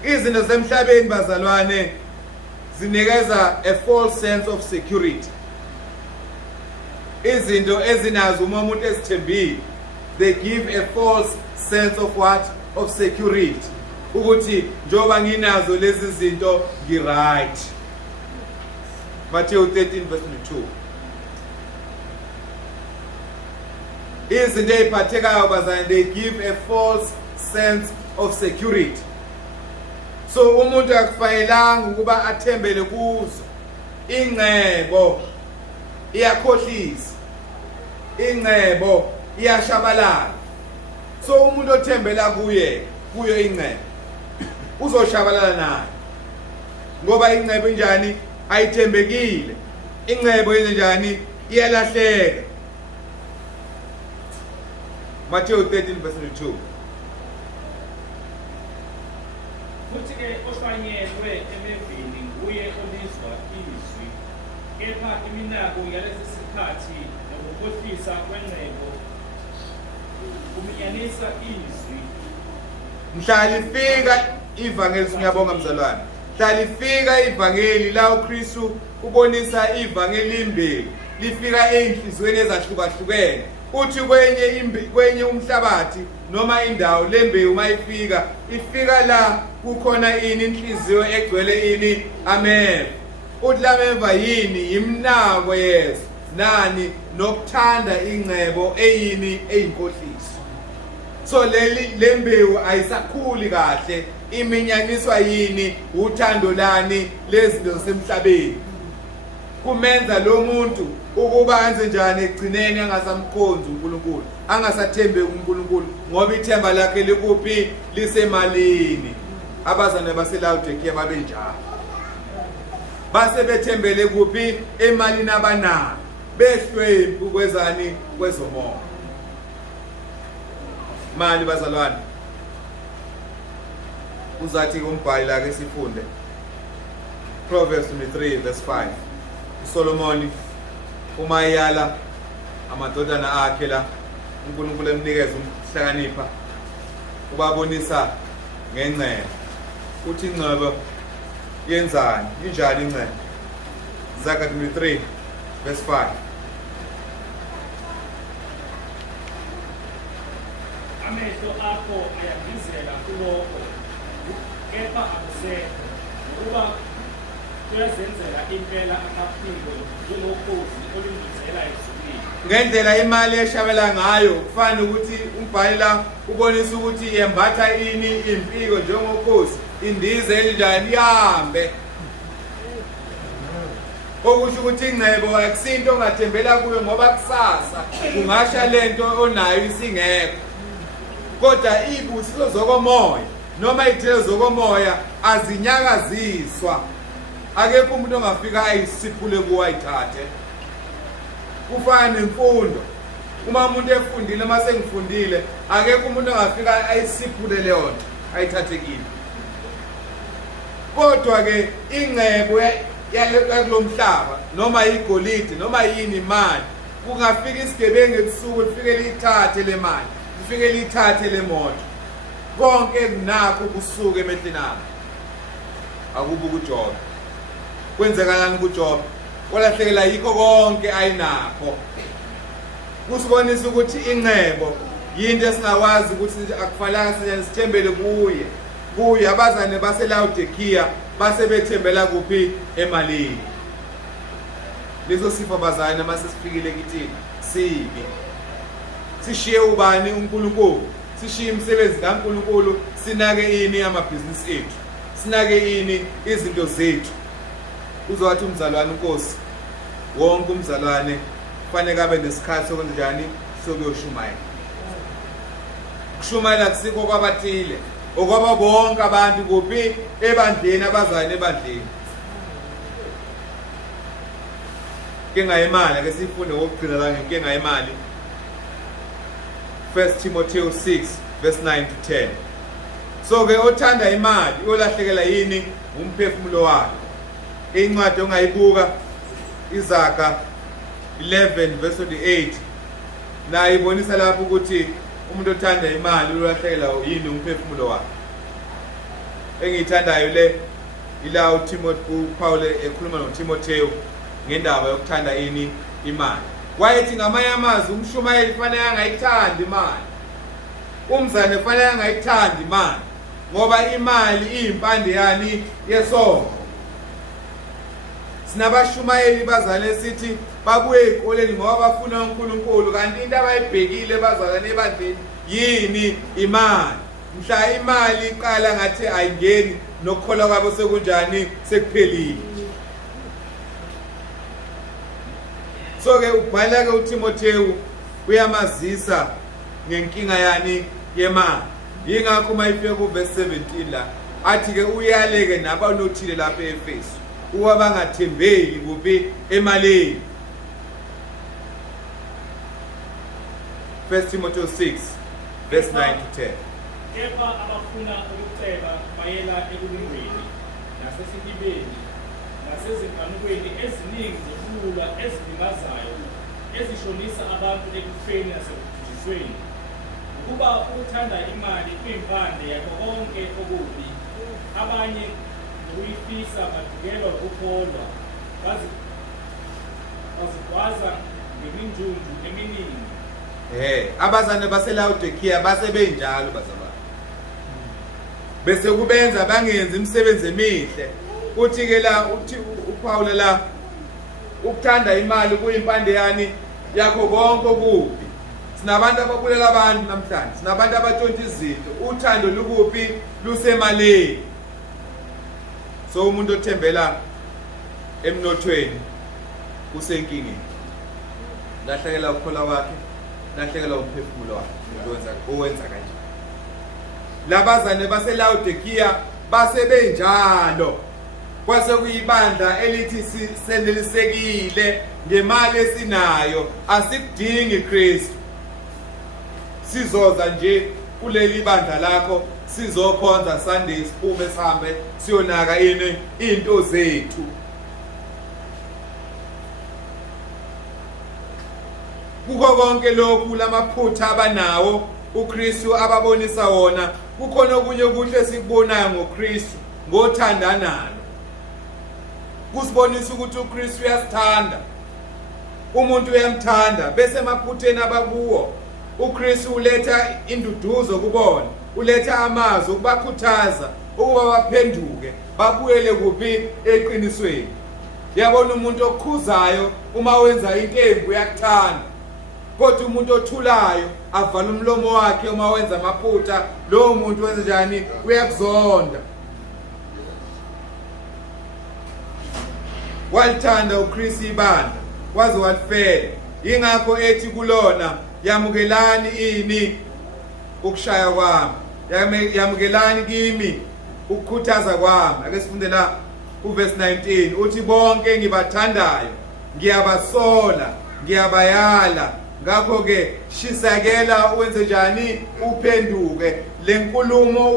Izinto zemhlabeni bazalwane zinikeza a false sense of security. Izinto ezinazo uma umuntu ezithembile, they give a false sense of what? Of security. Ukuthi njoba nginazo lezi zinto ngi-right. Matthew 13 verse 2. Izinto eziphathekayo bazane, they give a false sense of security. So umuntu akufanelanga ukuba athembele kuzo. Ingcebo iyakhohlisa, ingcebo iyashabalala. So umuntu othembela kuyo ingcebo uzoshabalala nayo, ngoba ingcebo njani ayithembekile, ingcebo yenjani iyalahleka. Matthew 13:2. Futhi-ke ohlwanyelwe emevini nguye olizwa izwi, kepha iminako yalesi sikhathi nokukhohlisa kwengcebo kuminyanisa izwi. Mhla lifika ivangeli, ngiyabonga mzalwane, mhla lifika ivangeli la uKristu ubonisa ivangeli imbili, lifika ey'nhliziyweni ezahlukahlukene. Uthi kwenye umhlabathi noma indawo lembewu mayifika, ifika la kukhona ini inhliziyo egcwele ini ameva. Uthi lameva yini? Imnako yezwi nani nokuthanda ingcebo eyini eyinkohliso. So lembewu ayisakhuli kahle, iminyaniswa yini? Uthando lani lezinto zasemhlabeni. Kumenza lo muntu ukuba anze njani egcineni angasamkhonzi uNkulunkulu, angasathembe uNkulunkulu, ngoba ithemba lakhe likuphi? Lisemalini. Abazane baseLaodiceya babenjalo, base bethembele kuphi? Emalini abanayo, behlwempu kwezani? Kwezomoya. Mali bazalwane, uzathi umbhali la ke sifunde Proverbs 23:5. uSolomoni uma yala amadodana akhe la uNkulunkulu emnikeza ukuhlakanipha, ubabonisa ngengcebo. Uthi ingcebo yenzani? Injani ingcebo? Zaga 23:5. Amehlo akho ayabizela kulokho, kepha akusekho, ukuba kuyazenzela impela amaphiko njengokhozi olungizela ezulwini. Ngendlela imali eshabela ngayo kufana ukuthi umbhali la ubonisa ukuthi yembatha ini impiko njengokhozi, indize enjani ihambe. Okusho ukuthi ingcebo akusinto ongathembela kuyo, ngoba kusasa kungasha lento onayo isingekho. Kodwa ibusiso zokomoya noma izithelo zokomoya azinyakaziswa. Akekho umuntu ongafika ayisiphule kuwo ayithathe. Kufana nemfundo, uma umuntu efundile, uma sengifundile, akekho umuntu ongafika ayisiphule leyo nto ayithathekile. Kodwa ke ingcebo yakulomhlaba noma igolide noma yini imali, kungafika isigebengu ebusuku lifike lithathe le mali, lifike lithathe le moto, konke kunakho kusuka emehlweni akho. Akubuka uJobe. Kwenzekalani kuJobe? Walahlekela yikho konke ayinakho. Kusibonisa ukuthi ingcebo yinto esingakwazi ukuthi akufanelanga sithembele kuye. Abazane baseLaodiceya base bethembela kuphi? Emalini. Leso sifo abazane mase sifikile kithina sibi. Sishiye ubani? uNkulunkulu. Sishiye imisebenzi kaNkulunkulu, sinake ini amabhizinisi ethu, sinake ini izinto zethu. Uzowathi umzalwane uNkosi, wonke umzalwane kufanele abe nesikhathi sokwenzani? Sokuyoshumayela. Kushumayela kusikho kwabathile, okwaba bonke abantu kuphi? Ebandleni, abazane ebandleni. Inkinga yemali ake sifunde ngokugcina la ngenkinga yemali. 1 Timothy 6:9-10. So ke othanda imali uyolahlekela yini? Umphefumulo wakhe. Incwadi ongayibuka Izaga 11:8 nayo ibonisa lapho ukuthi umuntu othanda imali uyolahlekela yini? Umphefumulo wakhe. Engiyithandayo le ila uPaul ekhuluma noTimotheo ngendaba yokuthanda ini? Imali. Wayethi ngamanye amazwi umshumayeli kufanele angayithandi imali, umzane kufanele angayithandi imali, ngoba imali iyimpande yani yesono. Sinabashumayeli bazane sithi babuye ezikoleni ngoba bafuna uNkulunkulu, kanti into abayibhekile bazalane ebandleni yini? Imali. Mhla imali iqala ngathi ayingeni, nokukholwa kwabo sekunjani sekuphelile. So ke ubhala ke uTimotheyu uyamazisa ngenkinga yani yemali. Yingakho mayifika kuverse 17 la athi ke uyaleke nabanothile lapha eEfesu uba bangathembeli kuphi emalini. 1 Timothy 6 verse 9 to 10. Kepha abafuna ukuceba bayela ekulingweni nasesitibeni nasezinkanukweni eziningi zokulwa ezilimazayo ezishonisa abantu ekufeni nasekujisweni, ukuba ukuthanda imali kuyimpande yakho konke okubi. Abanye ukuyifisa badukelwa ukukholwa bazigwaza ngeminjunju eminingi. Abazane baseLaodikia basebenjalo bazalwane. Bese kubenza bangenzi imisebenzi emihle. Uthi ke la uthi uPaul la ukuthanda imali kuyimpande yani yakho konke okubi. Sinabantu ababulela abantu namhlanje, sinabantu abatshontsha izinto. Uthando lukuphi? Lusemalini. So umuntu othembela emnothweni usenkingeni. Lahlekela ukukholwa kwakhe, lahlekela umphefumulo wakhe, owenza kanje. Labazane baseLaodikia basebenjalo. Kwase kuyibandla elithi senelisekile ngemali esinayo, asikudingi Kristu. Sizoza nje kuleli bandla lakho sizokhonza Sunday siphume sihambe siyonaka into zethu. Kukho konke lokhu lamaphutha abanawo uKristu ababonisa wona, kukhona okunye ukuthi sikubonayo ngoKristu ngothanda nalo. Kusibonisa ukuthi uKristu uyasithanda. Umuntu uyamthanda bese emaphutheni abakuwo uKristu uletha induduzo kubona, uletha amazwi ukubakhuthaza ukuba baphenduke babuyele kuphi? Eqinisweni. Yabona umuntu okukhuzayo uma wenza inkembu uyakuthanda, kodwa umuntu othulayo avala umlomo wakhe uma wenza amaphutha, lowo muntu wenza njani? Uyakuzonda. Walithanda uKristu ibandla waze walifela. Ingakho ethi kulona, yamukelani ini ukushaya kwami, yamukelani kimi ukukhuthaza kwami. Ake sifunde la kuverse 19 uthi bonke ngibathandayo ngiyabasola, ngiyabayala. Ngakho ke shisakela uwenze njani? Uphenduke. Le nkulumo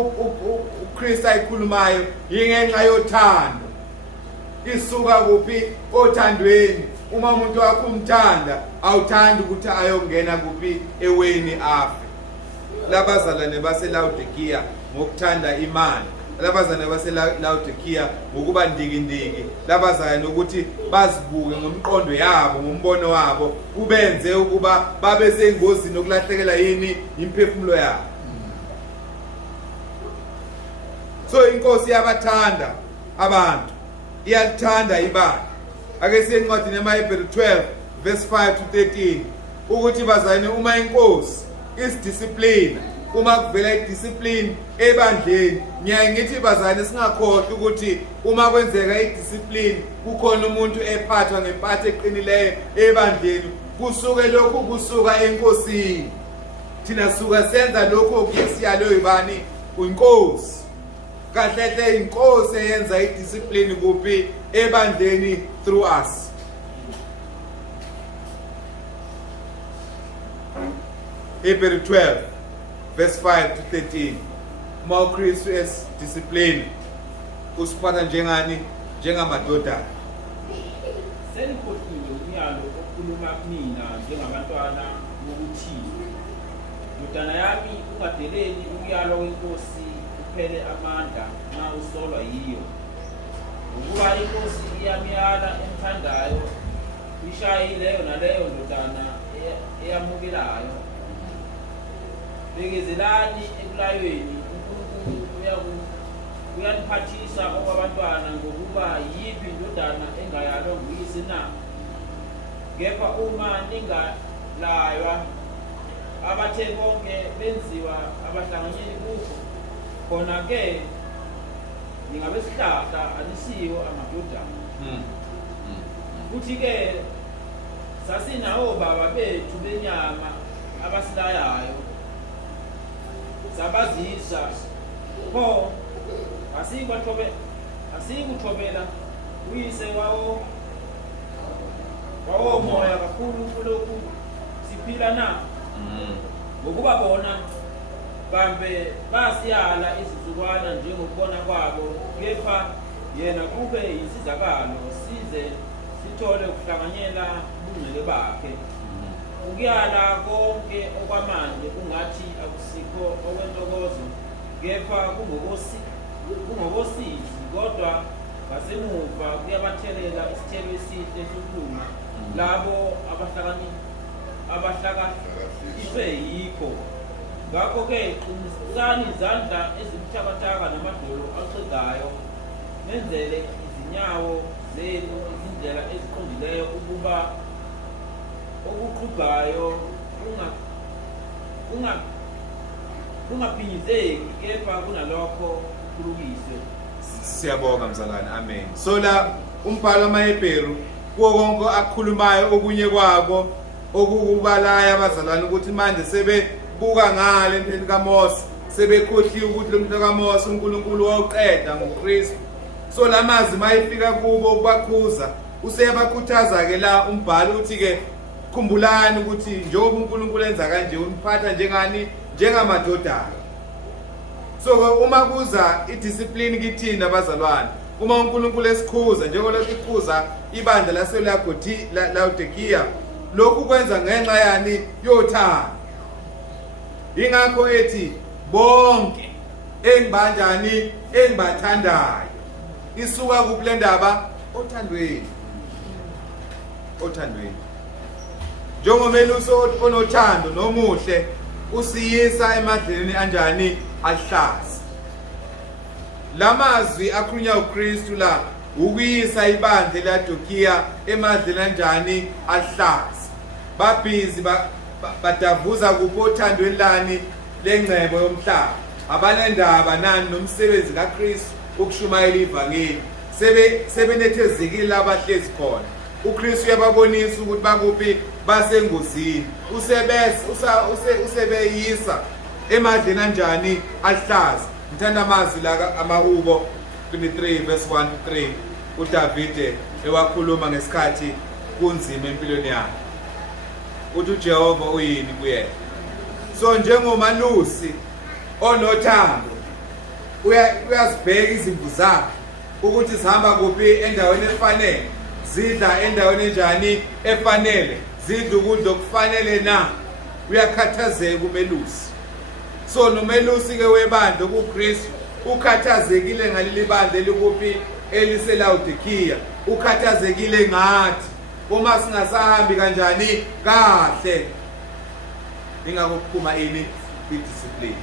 uKristu ayikhulumayo ingenxa yothando. Isuka kuphi? Othandweni. Uma umuntu wakho umthanda awuthanda ukuthi ayongena kuphi? Eweni afe. Labazalwane baseLaodikia ngokuthanda imali, labazalwane baseLaodikia ngokuba ndikindiki, labazalwane ukuthi bazibuke ngomqondo yabo, ngombono wabo, kubenze ukuba babe sengozini okulahlekela yini? Imphefumulo yabo. So inkosi yabathanda abantu, iyalithanda ibandla. Ake siye encwadini yamaHebheru 12 verse 5 to 13 ukuthi bazalwane uma inkosi isidiscipline, uma kuvela idiscipline ebandleni, ngiyaye ngithi bazalwane singakhohlwa ukuthi uma kwenzeka idiscipline kukhona umuntu ephathwa ngempatho eqinileyo ebandleni, kusuke lokhu kusuka enkosini. Thina suka senza lokho okuyesiyalo yibani? Inkosi. Kahle inkosi eyenza idiscipline kuphi? Ebandleni through us. Hebrew 12 verse 5 to 13. Uma uKristu esidiscipline usiphatha njengani? Njengamadoda. Senikhohliwe umyalo okhuluma kumina njengabantwana bokuthi, ndodana yami, ungadeleli umyalo wenkosi uphele amandla nxa usolwa yiyo. Ukuba inkosi iyamyala emthandayo, ishaye leyo naleyo ndodana eyamukelayo. Bekezelani ekulayweni, uNkulunkulu uyaniphathisa okwabantwana ngokuba yiphi indodana engayalwa nguyise na. Kepha uma ningalaywa, abathe bonke benziwa abahlanganyeli kukho, khona-ke ningabesihlahla anisiwo amadodana. Futhi-ke sasinawo baba bethu benyama abasilayayo, sabazisa pho asikuthobela uyise wawo moya kakhulu kulokhu siphila na, ngokuba bona kambe basiyala izizukulwana njengokubona kwabo, kepha yena kube yinsizakalo size sithole ukuhlanganyela ubungcwele bakhe. Ukuyala konke okwamanje kungathi akusikho okwentokozo, kepha kungokosizi, kodwa ngasemuva kuyabathelela isithelo esihle sokulunga labo abahlakaniphwe yikho. Ngakho-ke qinisani izandla ezibuthakathaka namadolo axegayo, nenzele izinyawo zenu izindlela eziqondileyo, ukuba okuqhugayo kungaphinyizeki, kepha kunalokho kulukiswe. Siyabonga mzalwane, amen. So la umbhalo wamaHebheru kuwo konke akukhulumayo okunye kwabo okukubalaya abazalwane ukuthi manje sebebuka ngale entweni kaMose, sebekhohliwe ukuthi lo muntu kaMose uNkulunkulu wawuqeda ngoKristu. So lamazwi mayifika kubo ukubakhuza, useyabakhuthaza ke la umbhalo uthi ke khumbulani ukuthi njengoba uNkulunkulu enza kanje uniphatha njengani, njengamadodana. So uma kuza idiscipline kithina abazalwane, uma uNkulunkulu esikhuza njengoba ekhuza ibandla laseLaodikiya, lokhu kwenza ngenxa yani yothando. Ingakho ethi bonke engibanjani engibathandayo isuka kuphi ndaba othandweni. Njengomeluso onothando nomuhle usiyisa emadleleni anjani ahlaza. Lamazwi akhulunywa uKristu la ukuyisa ibandla laDokiya emadleleni anjani ahlaza. Babhizi badavuza kuphi othandweni lani lengcebo yomhlaba, abanendaba nani nomsebenzi kaKristu ukushumayela ivangeli, sebenethezekile labahlezi khona. uKristu uyababonisa ukuthi bakuphi basengozini, usebeyisa emadleni anjani ahlaza. Ngithanda amazwi la amaHubo 23 verse 1 to 3 uDavide ewakhuluma ngesikhathi kunzima empilweni yakhe. Uthi uJehova uyini kuyena. So njengomalusi onothando uyazibheka izimvu zakhe ukuthi zihamba kuphi endaweni efanele, zidla endaweni enjani efanele, zidla ukudla okufanele na. Uyakhathazeka umelusi. So nomelusi ke webandla kuKristu ukhathazekile ngaleli bandla elikuphi eliseLaodikiya, ukhathazekile ngathi uma singasahambi kanjani kahle. Ingakho kuphuma ini idiscipline.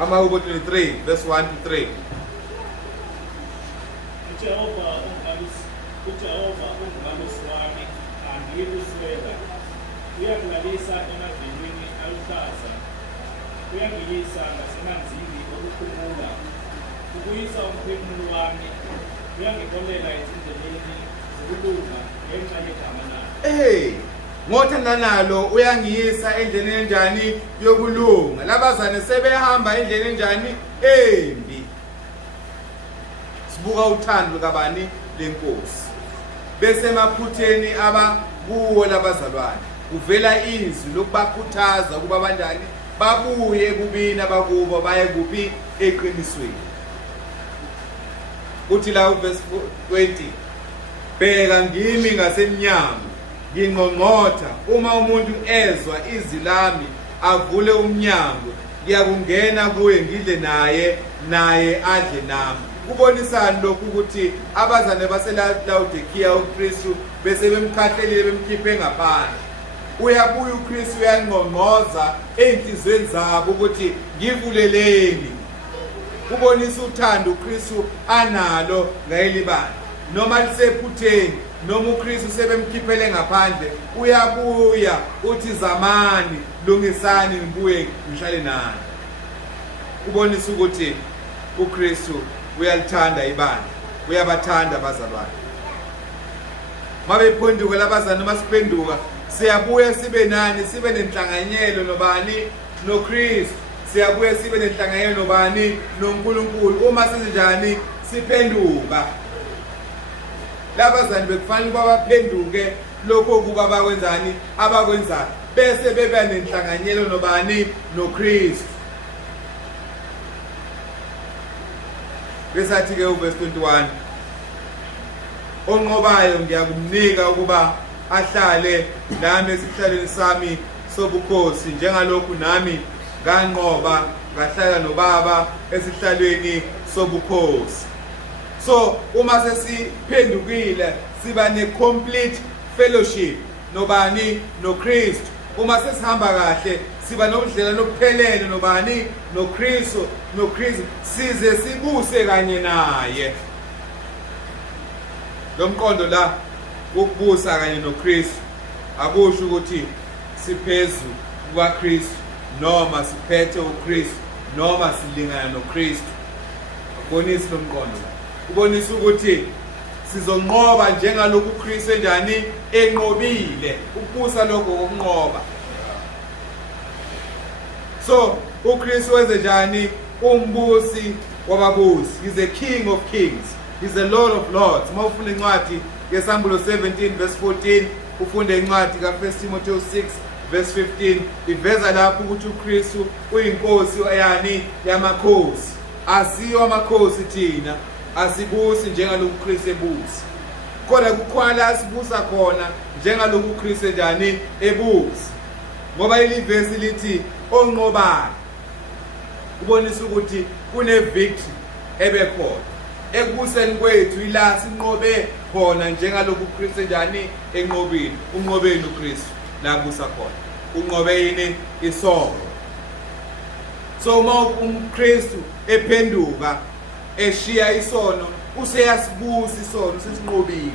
amaHubo 23 verse 1 to 3. uJehova ungumamisi wami, angiyikuswela. Uyangilalisa emadlelweni aluhlaza, uyangiyisa ngasemanzini okuphumula, ukuyisa umphefumulo wami, uyangiholela ezindleleni zokulunga ngenxa yegama lakhe. Ngothanda nalo uyangiyisa endleleni enjani yokulunga. Labazane sebehamba endleleni enjani embi. Sibuka uthando kabani lenkosi. Bese emaphutheni abakuwo labazalwane kuvela izwi lokubakhuthaza ukuba abanjani babuye ekubini abakubo baye kuphi eqinisweni. Uthi la verse 20, bheka ngimi ngasemnyango ngingqongqotha, uma umuntu ezwa izwi lami avule umnyango, ngiyakungena kuye ngidle naye adle nami. Kubonisani lokhu ukuthi abazane baseLaodikiya uKristu bese bemkhahlelile bemkhiphe ngaphandle. Uyabuya uKristu uyangqongqoza enhlizweni zabo ukuthi ngivuleleni. Kubonisa uthando uKristu analo ngayeli bandla. Noma lisephutheni, noma uKristu sebemkhiphele ngaphandle, uyabuya uthi zamani lungisani ngibuye ngihlale nani. kubonisa ukuthi uKristu uyalithanda ibandla, uyabathanda abazalwane. Mabephenduka labazalwane, masiphenduka siyabuya sibe nani, sibe nenhlanganyelo nobani? NoKristu. Siyabuya sibe nenhlanganyelo nobani? NoNkulunkulu. Uma sinjani siphenduka, labazalwane bekufanele babaphenduke lokho ukuba abakwenzani, abakwenzayo, bese beba nenhlanganyelo nobani? NoKristu. Besathi ke uverse 21, onqobayo ngiyakumnika ukuba ahlale nami esihlalweni sami sobukhosi, njengalokhu nami nganqoba ngahlala noBaba esihlalweni sobukhosi. So uma sesiphendukile siba ne-complete fellowship nobani? NoKristu. Uma sesihamba kahle siba nobudlelwano obuphelele nobani? NoKristu. Size sibuse kanye naye. Lo mqondo la ukubusa kanye noKristu akusho ukuthi siphezu kukaKristu noma siphethe uKristu noma silingana noKristu. Akubonisi lo mqondo la. Kubonisa ukuthi sizonqoba njengalokhu uKristu enjani? Enqobile. Ukubusa lokho okunqoba. So uKristu wenze njani? Umbusi wababusi. He's a King of Kings. He's a Lord of Lords. Uma ufunda incwadi yeSambulo 17 verse 14, ufunde incwadi ka1 Timothy 6 verse 15, iveza lapho ukuthi uKristu uyinkosi eyani? Yamakhosi. Asiyo amakhosi thina, asibusi njengalokhu uKristu ebusi. Kodwa kukhona la sibusa khona njengalokhu uKristu njani? Ebusi. Ngoba leli verse lithi onqobayo. Kubonisa ukuthi kune victory ebekhona. Ekubuseni kwethu ila sinqobe khona njengalokhu uKristu njani? Enqobile. Unqobeni uKristu la kubusa khona. Unqobe yini? Isono. So uma uKristu ephenduka eshiya isono, useyasibusa isono, sesinqobile.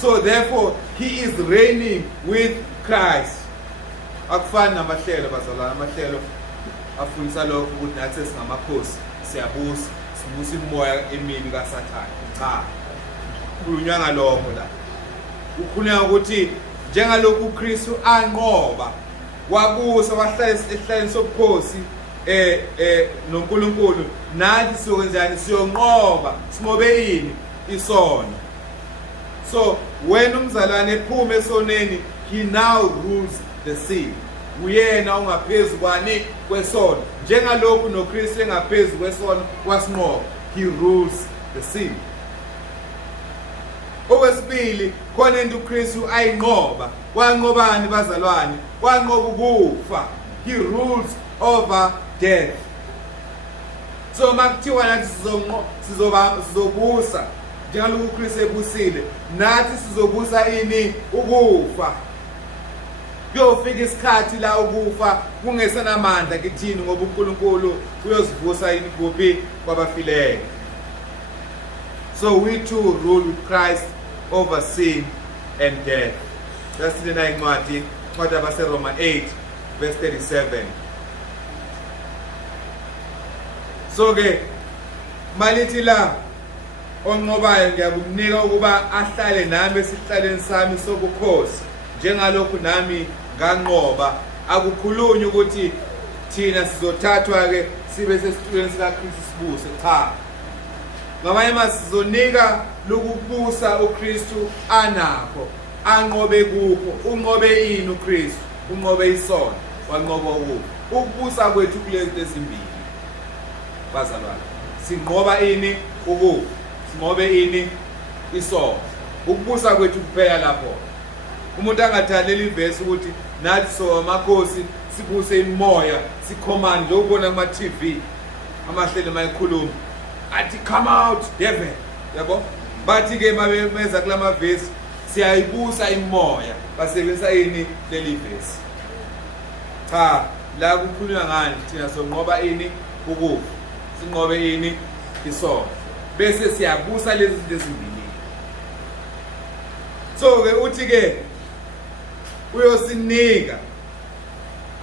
So therefore he is reigning with Christ. Akufani namahlelo bazalwane, amahlelo afundisa lokho ukuthi nathi singamakhosi siyabusa, sibusa imoya emibi kaSathane. Cha. Kukhulunywa ngalokho la. Ukhulunywa ukuthi njengalokhu uKristu anqoba wabusa wahlala esihlalweni sobukhosi noNkulunkulu, nathi siyokwenzani? Siyonqoba. Sinqobe yini? Isono. So when umzalwane ephuma esoneni, he now rules the sin. Uyena ungaphezu kwani? Kwesono. Njengalokhu noKristu engaphezu kwesono wasinqoba, he rules the sin. Okwesibili, khona into uKristu ayinqoba. Wanqobani bazalwane? Wanqoba ukufa. He rules over death. So makuthiwa nathi sizobusa njengalokhu uKristu ebusile, nathi sizobusa ini? Ukufa. Kuyofika isikhathi la ukufa kungesenamandla kithini, ngoba uNkulunkulu uyosivusa ini? Kuphi? Kwabafileyo. So we too rule with Christ over sin and death. That's the ninth incwadi yabaseRoma 8 verse 37. So ke malithi la onqobayo ngiyakumnika ukuba ahlale nami esihlalweni sami sobukhosi, njengalokhu nami nganqoba. Akukhulunywa ukuthi thina sizothathwa ke sibe sesitulweni sikaKristu sibuse. Cha. Ngamanye masizonika lokubusa uKristu anakho, anqobe kukho. Unqobe yini uKristu? Unqobe isono, wanqoba ukubusa kwethu kulezi ezimbili. Bazalwane, sinqoba ini? Ukufa. Sinqobe ini? Isono. Ukubusa kwethu kuphela lapho. Umuntu angathaleli ivesi ukuthi nathi so amakhosi sibuse imoya, sicommand nje ubona kuma TV amahlelo mayikhuluma athi come out devil, yabo. Bathi ke mabemeza kulama verse siyayibusa imoya, basebenzisa ini? Leli verse. Cha, la kukhulunywa ngani? Thina sonqoba ini? Ukufa. Sinqobe ini? Isono. Bese siyabusa lezi zinto ezimbili. So ke uthi ke uyosinika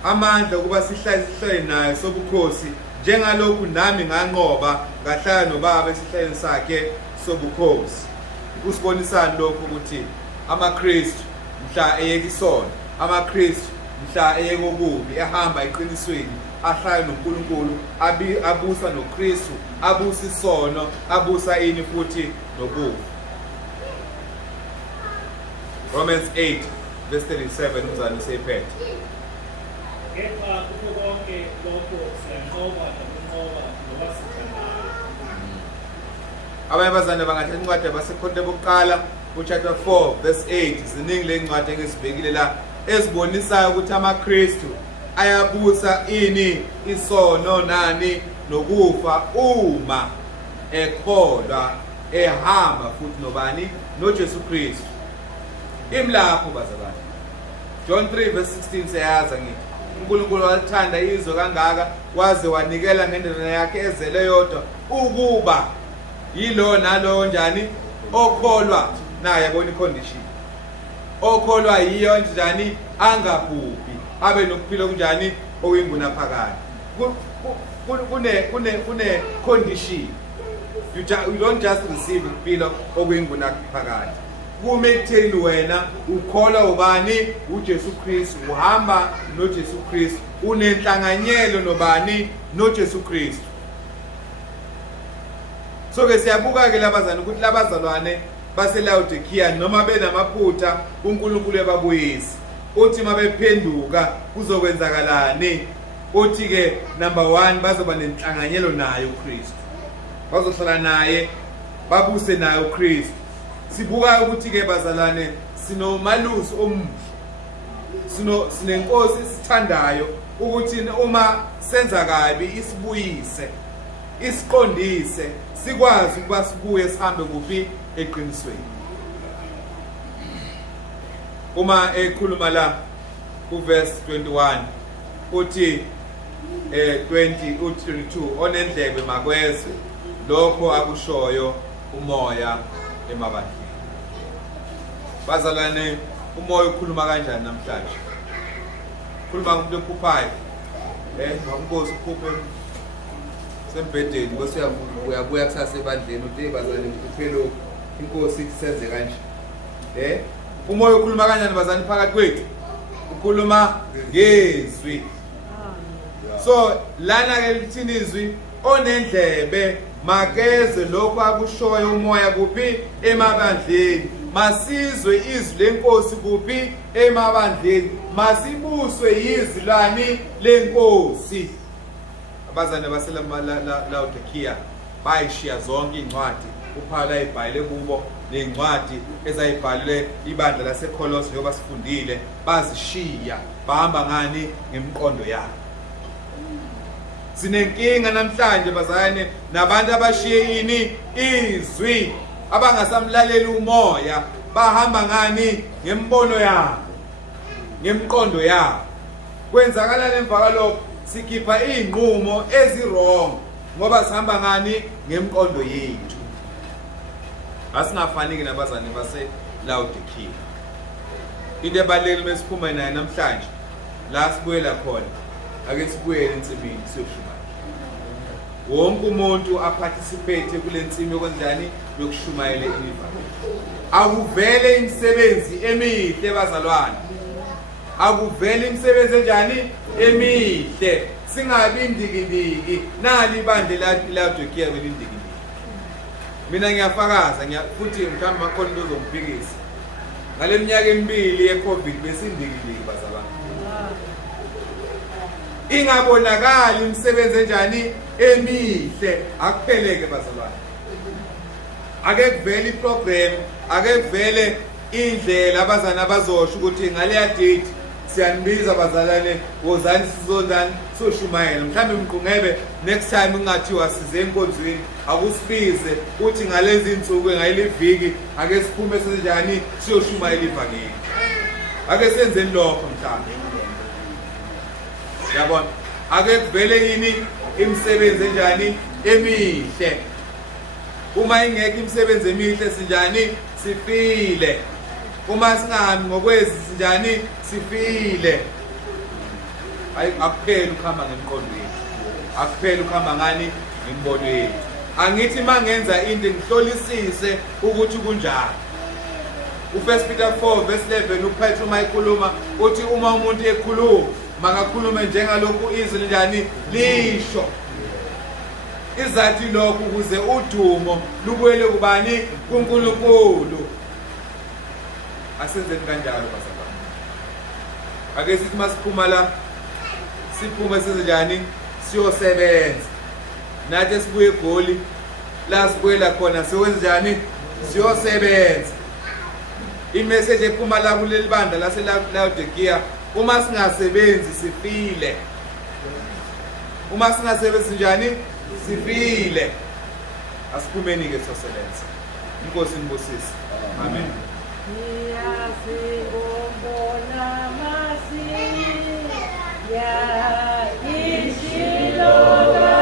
amandla ukuba sihlale naye sobukhosi, njengalokhu nami nganqoba ngahlala nobaba esihlalweni sakhe sobukhosi. Usibonisani lokhu ukuthi amaKristu mhla eyeka isono, amaKristu mhla eyeka okubi, ehamba eqinisweni, ahlala noNkulunkulu, abusa noKristu, abusa isono, abusa ini futhi nokufa. Romans 8 verse 37 umzali useyiphethe. Kepha kukho konke lokho siyanqoba nokunqoba ngoba sithandayo. Abanye abazane bangathatha incwadi yabaseKhonto bokuqala chapter 4 verse 8. Ziningi lencwadi engizibekile la ezibonisayo ukuthi amaKristu ayabusa ini isono nani nokufa uma ekholwa ehamba futhi nobani noJesu Kristu. Imlapho bazalwane. John 3 verse 16 siyaza ngithi uNkulunkulu walithanda izwe kangaka waze wanikela ngendodana yakhe ezele yodwa ukuba yilo nalo njani okholwa naye yabona icondition. Okholwa yiyo njani angabhubhi abe nokuphila kunjani okuyinguna phakade. Kune condition. You don't just receive ukuphila okuyinguna phakade. Kume ekutheni wena ukholwa ubani uJesu Kristu, uhamba noJesu Kristu, unenhlanganyelo nobani noJesu Kristu. So ke siyabuka ke labazana ukuthi labazalwane baseLaodikia noma benamaphutha uNkulunkulu ebabuyisi. Uthi mabephenduka kuzokwenzakalani? Uthi ke number 1 bazoba nenhlanganyelo naye uKristu. Bazohlala naye, babuse naye uKristu. Sibuka ukuthi ke bazalwane sinomalusi omuhle. Sinenkosi esithandayo ukuthi uma senza kabi isibuyise, isiqondise, sikwazi ukuba sibuye sihambe kuphi eqinisweni. Uma ekhuluma la kuverse 21 uthi 20 uthi 22 onendlebe makwezwe lokho akushoyo umoya emabandleni. Bazalwane umoya ukhuluma kanjani namhlanje? Ukhuluma ngomuntu okhuphayo. Ngomkhosi ukhuphe sembedeni bese uyabuya kusasa ebandleni uthi bazalwane ngikuphelo inkosi ithi senze kanje. Umoya ukhuluma kanjani bazalwane phakathi kwethu? Ukhuluma ngezwi. So lana ke lithini izwi onendlebe makeze lokho akushoyo umoya kuphi emabandleni. Masizwe izwi lenkosi kuphi emabandleni. Masibuswe izwi lani lenkosi. Abazane baseLaodikia bayishiya zonke incwadi uPaul ayibhalile kubo nencwadi ezayibhalile ibandla laseKolose njengoba sifundile, bazishiya bahamba ngani ngemqondo yabo. Sinenkinga namhlanje bazane nabantu abashiye ini izwi, abangasamlaleli umoya, bahamba ngani ngembono yabo, ngemqondo yabo. Kwenzakala lemva kalokho sikhipha inqumo ezirong ngoba sihamba ngani ngemqondo yethu. Asingafani ke nabazane baseLaodikia. Into ebalekile mesiphuma naye namhlanje la sibuyela khona, ake sibuyele ensimini siyoshuma. Wonke umuntu aparticipate kule nsimi yokwenzani yokushumayela ivangeli. Akuvele imisebenzi emihle bazalwane. Akuvele imisebenzi enjani emihle. Singabi indikindiki nali ibandla laLaodikia belindikindiki. Mina ngiyafakaza futhi mhlawumbe makhona into zokuphikisa. Ngale minyaka emibili yeCovid besindikindiki bazalwane. Ingabonakali imisebenzi enjani emihle akupheleke bazalwane. Ake kuvele iprogram, ake kuvele indlela abazana abazosho ukuthi ngale date siyanibiza bazalwane wozani sizodani soshumayela. Mhlambe mqungebe next time ungathiwa size enkonzweni akusibize uthi ngalezi insuku ngayiliviki ake siphume senjani siyoshumayela ivangeli. Ake senzeni lokho mhlawumbe. Yabona, ake kuvele yini imisebenzi enjani emihle. Uma ingekho imisebenzi emihle sinjani sifile. Uma singahambi ngokwezi sinjani sifile. Akupheli ukuhamba ngemqondo yethu. akuphela ukuhamba ngani imbono yethu. Angithi mangenza into ngihlolisise ukuthi kunjani. U1 Peter 4 verse 11 uPetro mayikhuluma uthi uma umuntu ekhuluma makakhulume njengalokhu izwi njani lisho. Izathi lokhu ukuze udumo lubuyele kubani kuNkulunkulu. Asenzeni kanjalo basaba. Ake sithi masiphuma la siphume sizenjani siyosebenza. Nathi sibuye eGoli la sibuyela khona siwenze njani siyosebenza. Imessage ephuma la kuleli banda la Laodikia uma singasebenzi sifile. Uma singasebenzi njani sifile. Asiphumeni ke sosebenza. Inkosi nibusise. Amen. Siyazibona masiya ishilo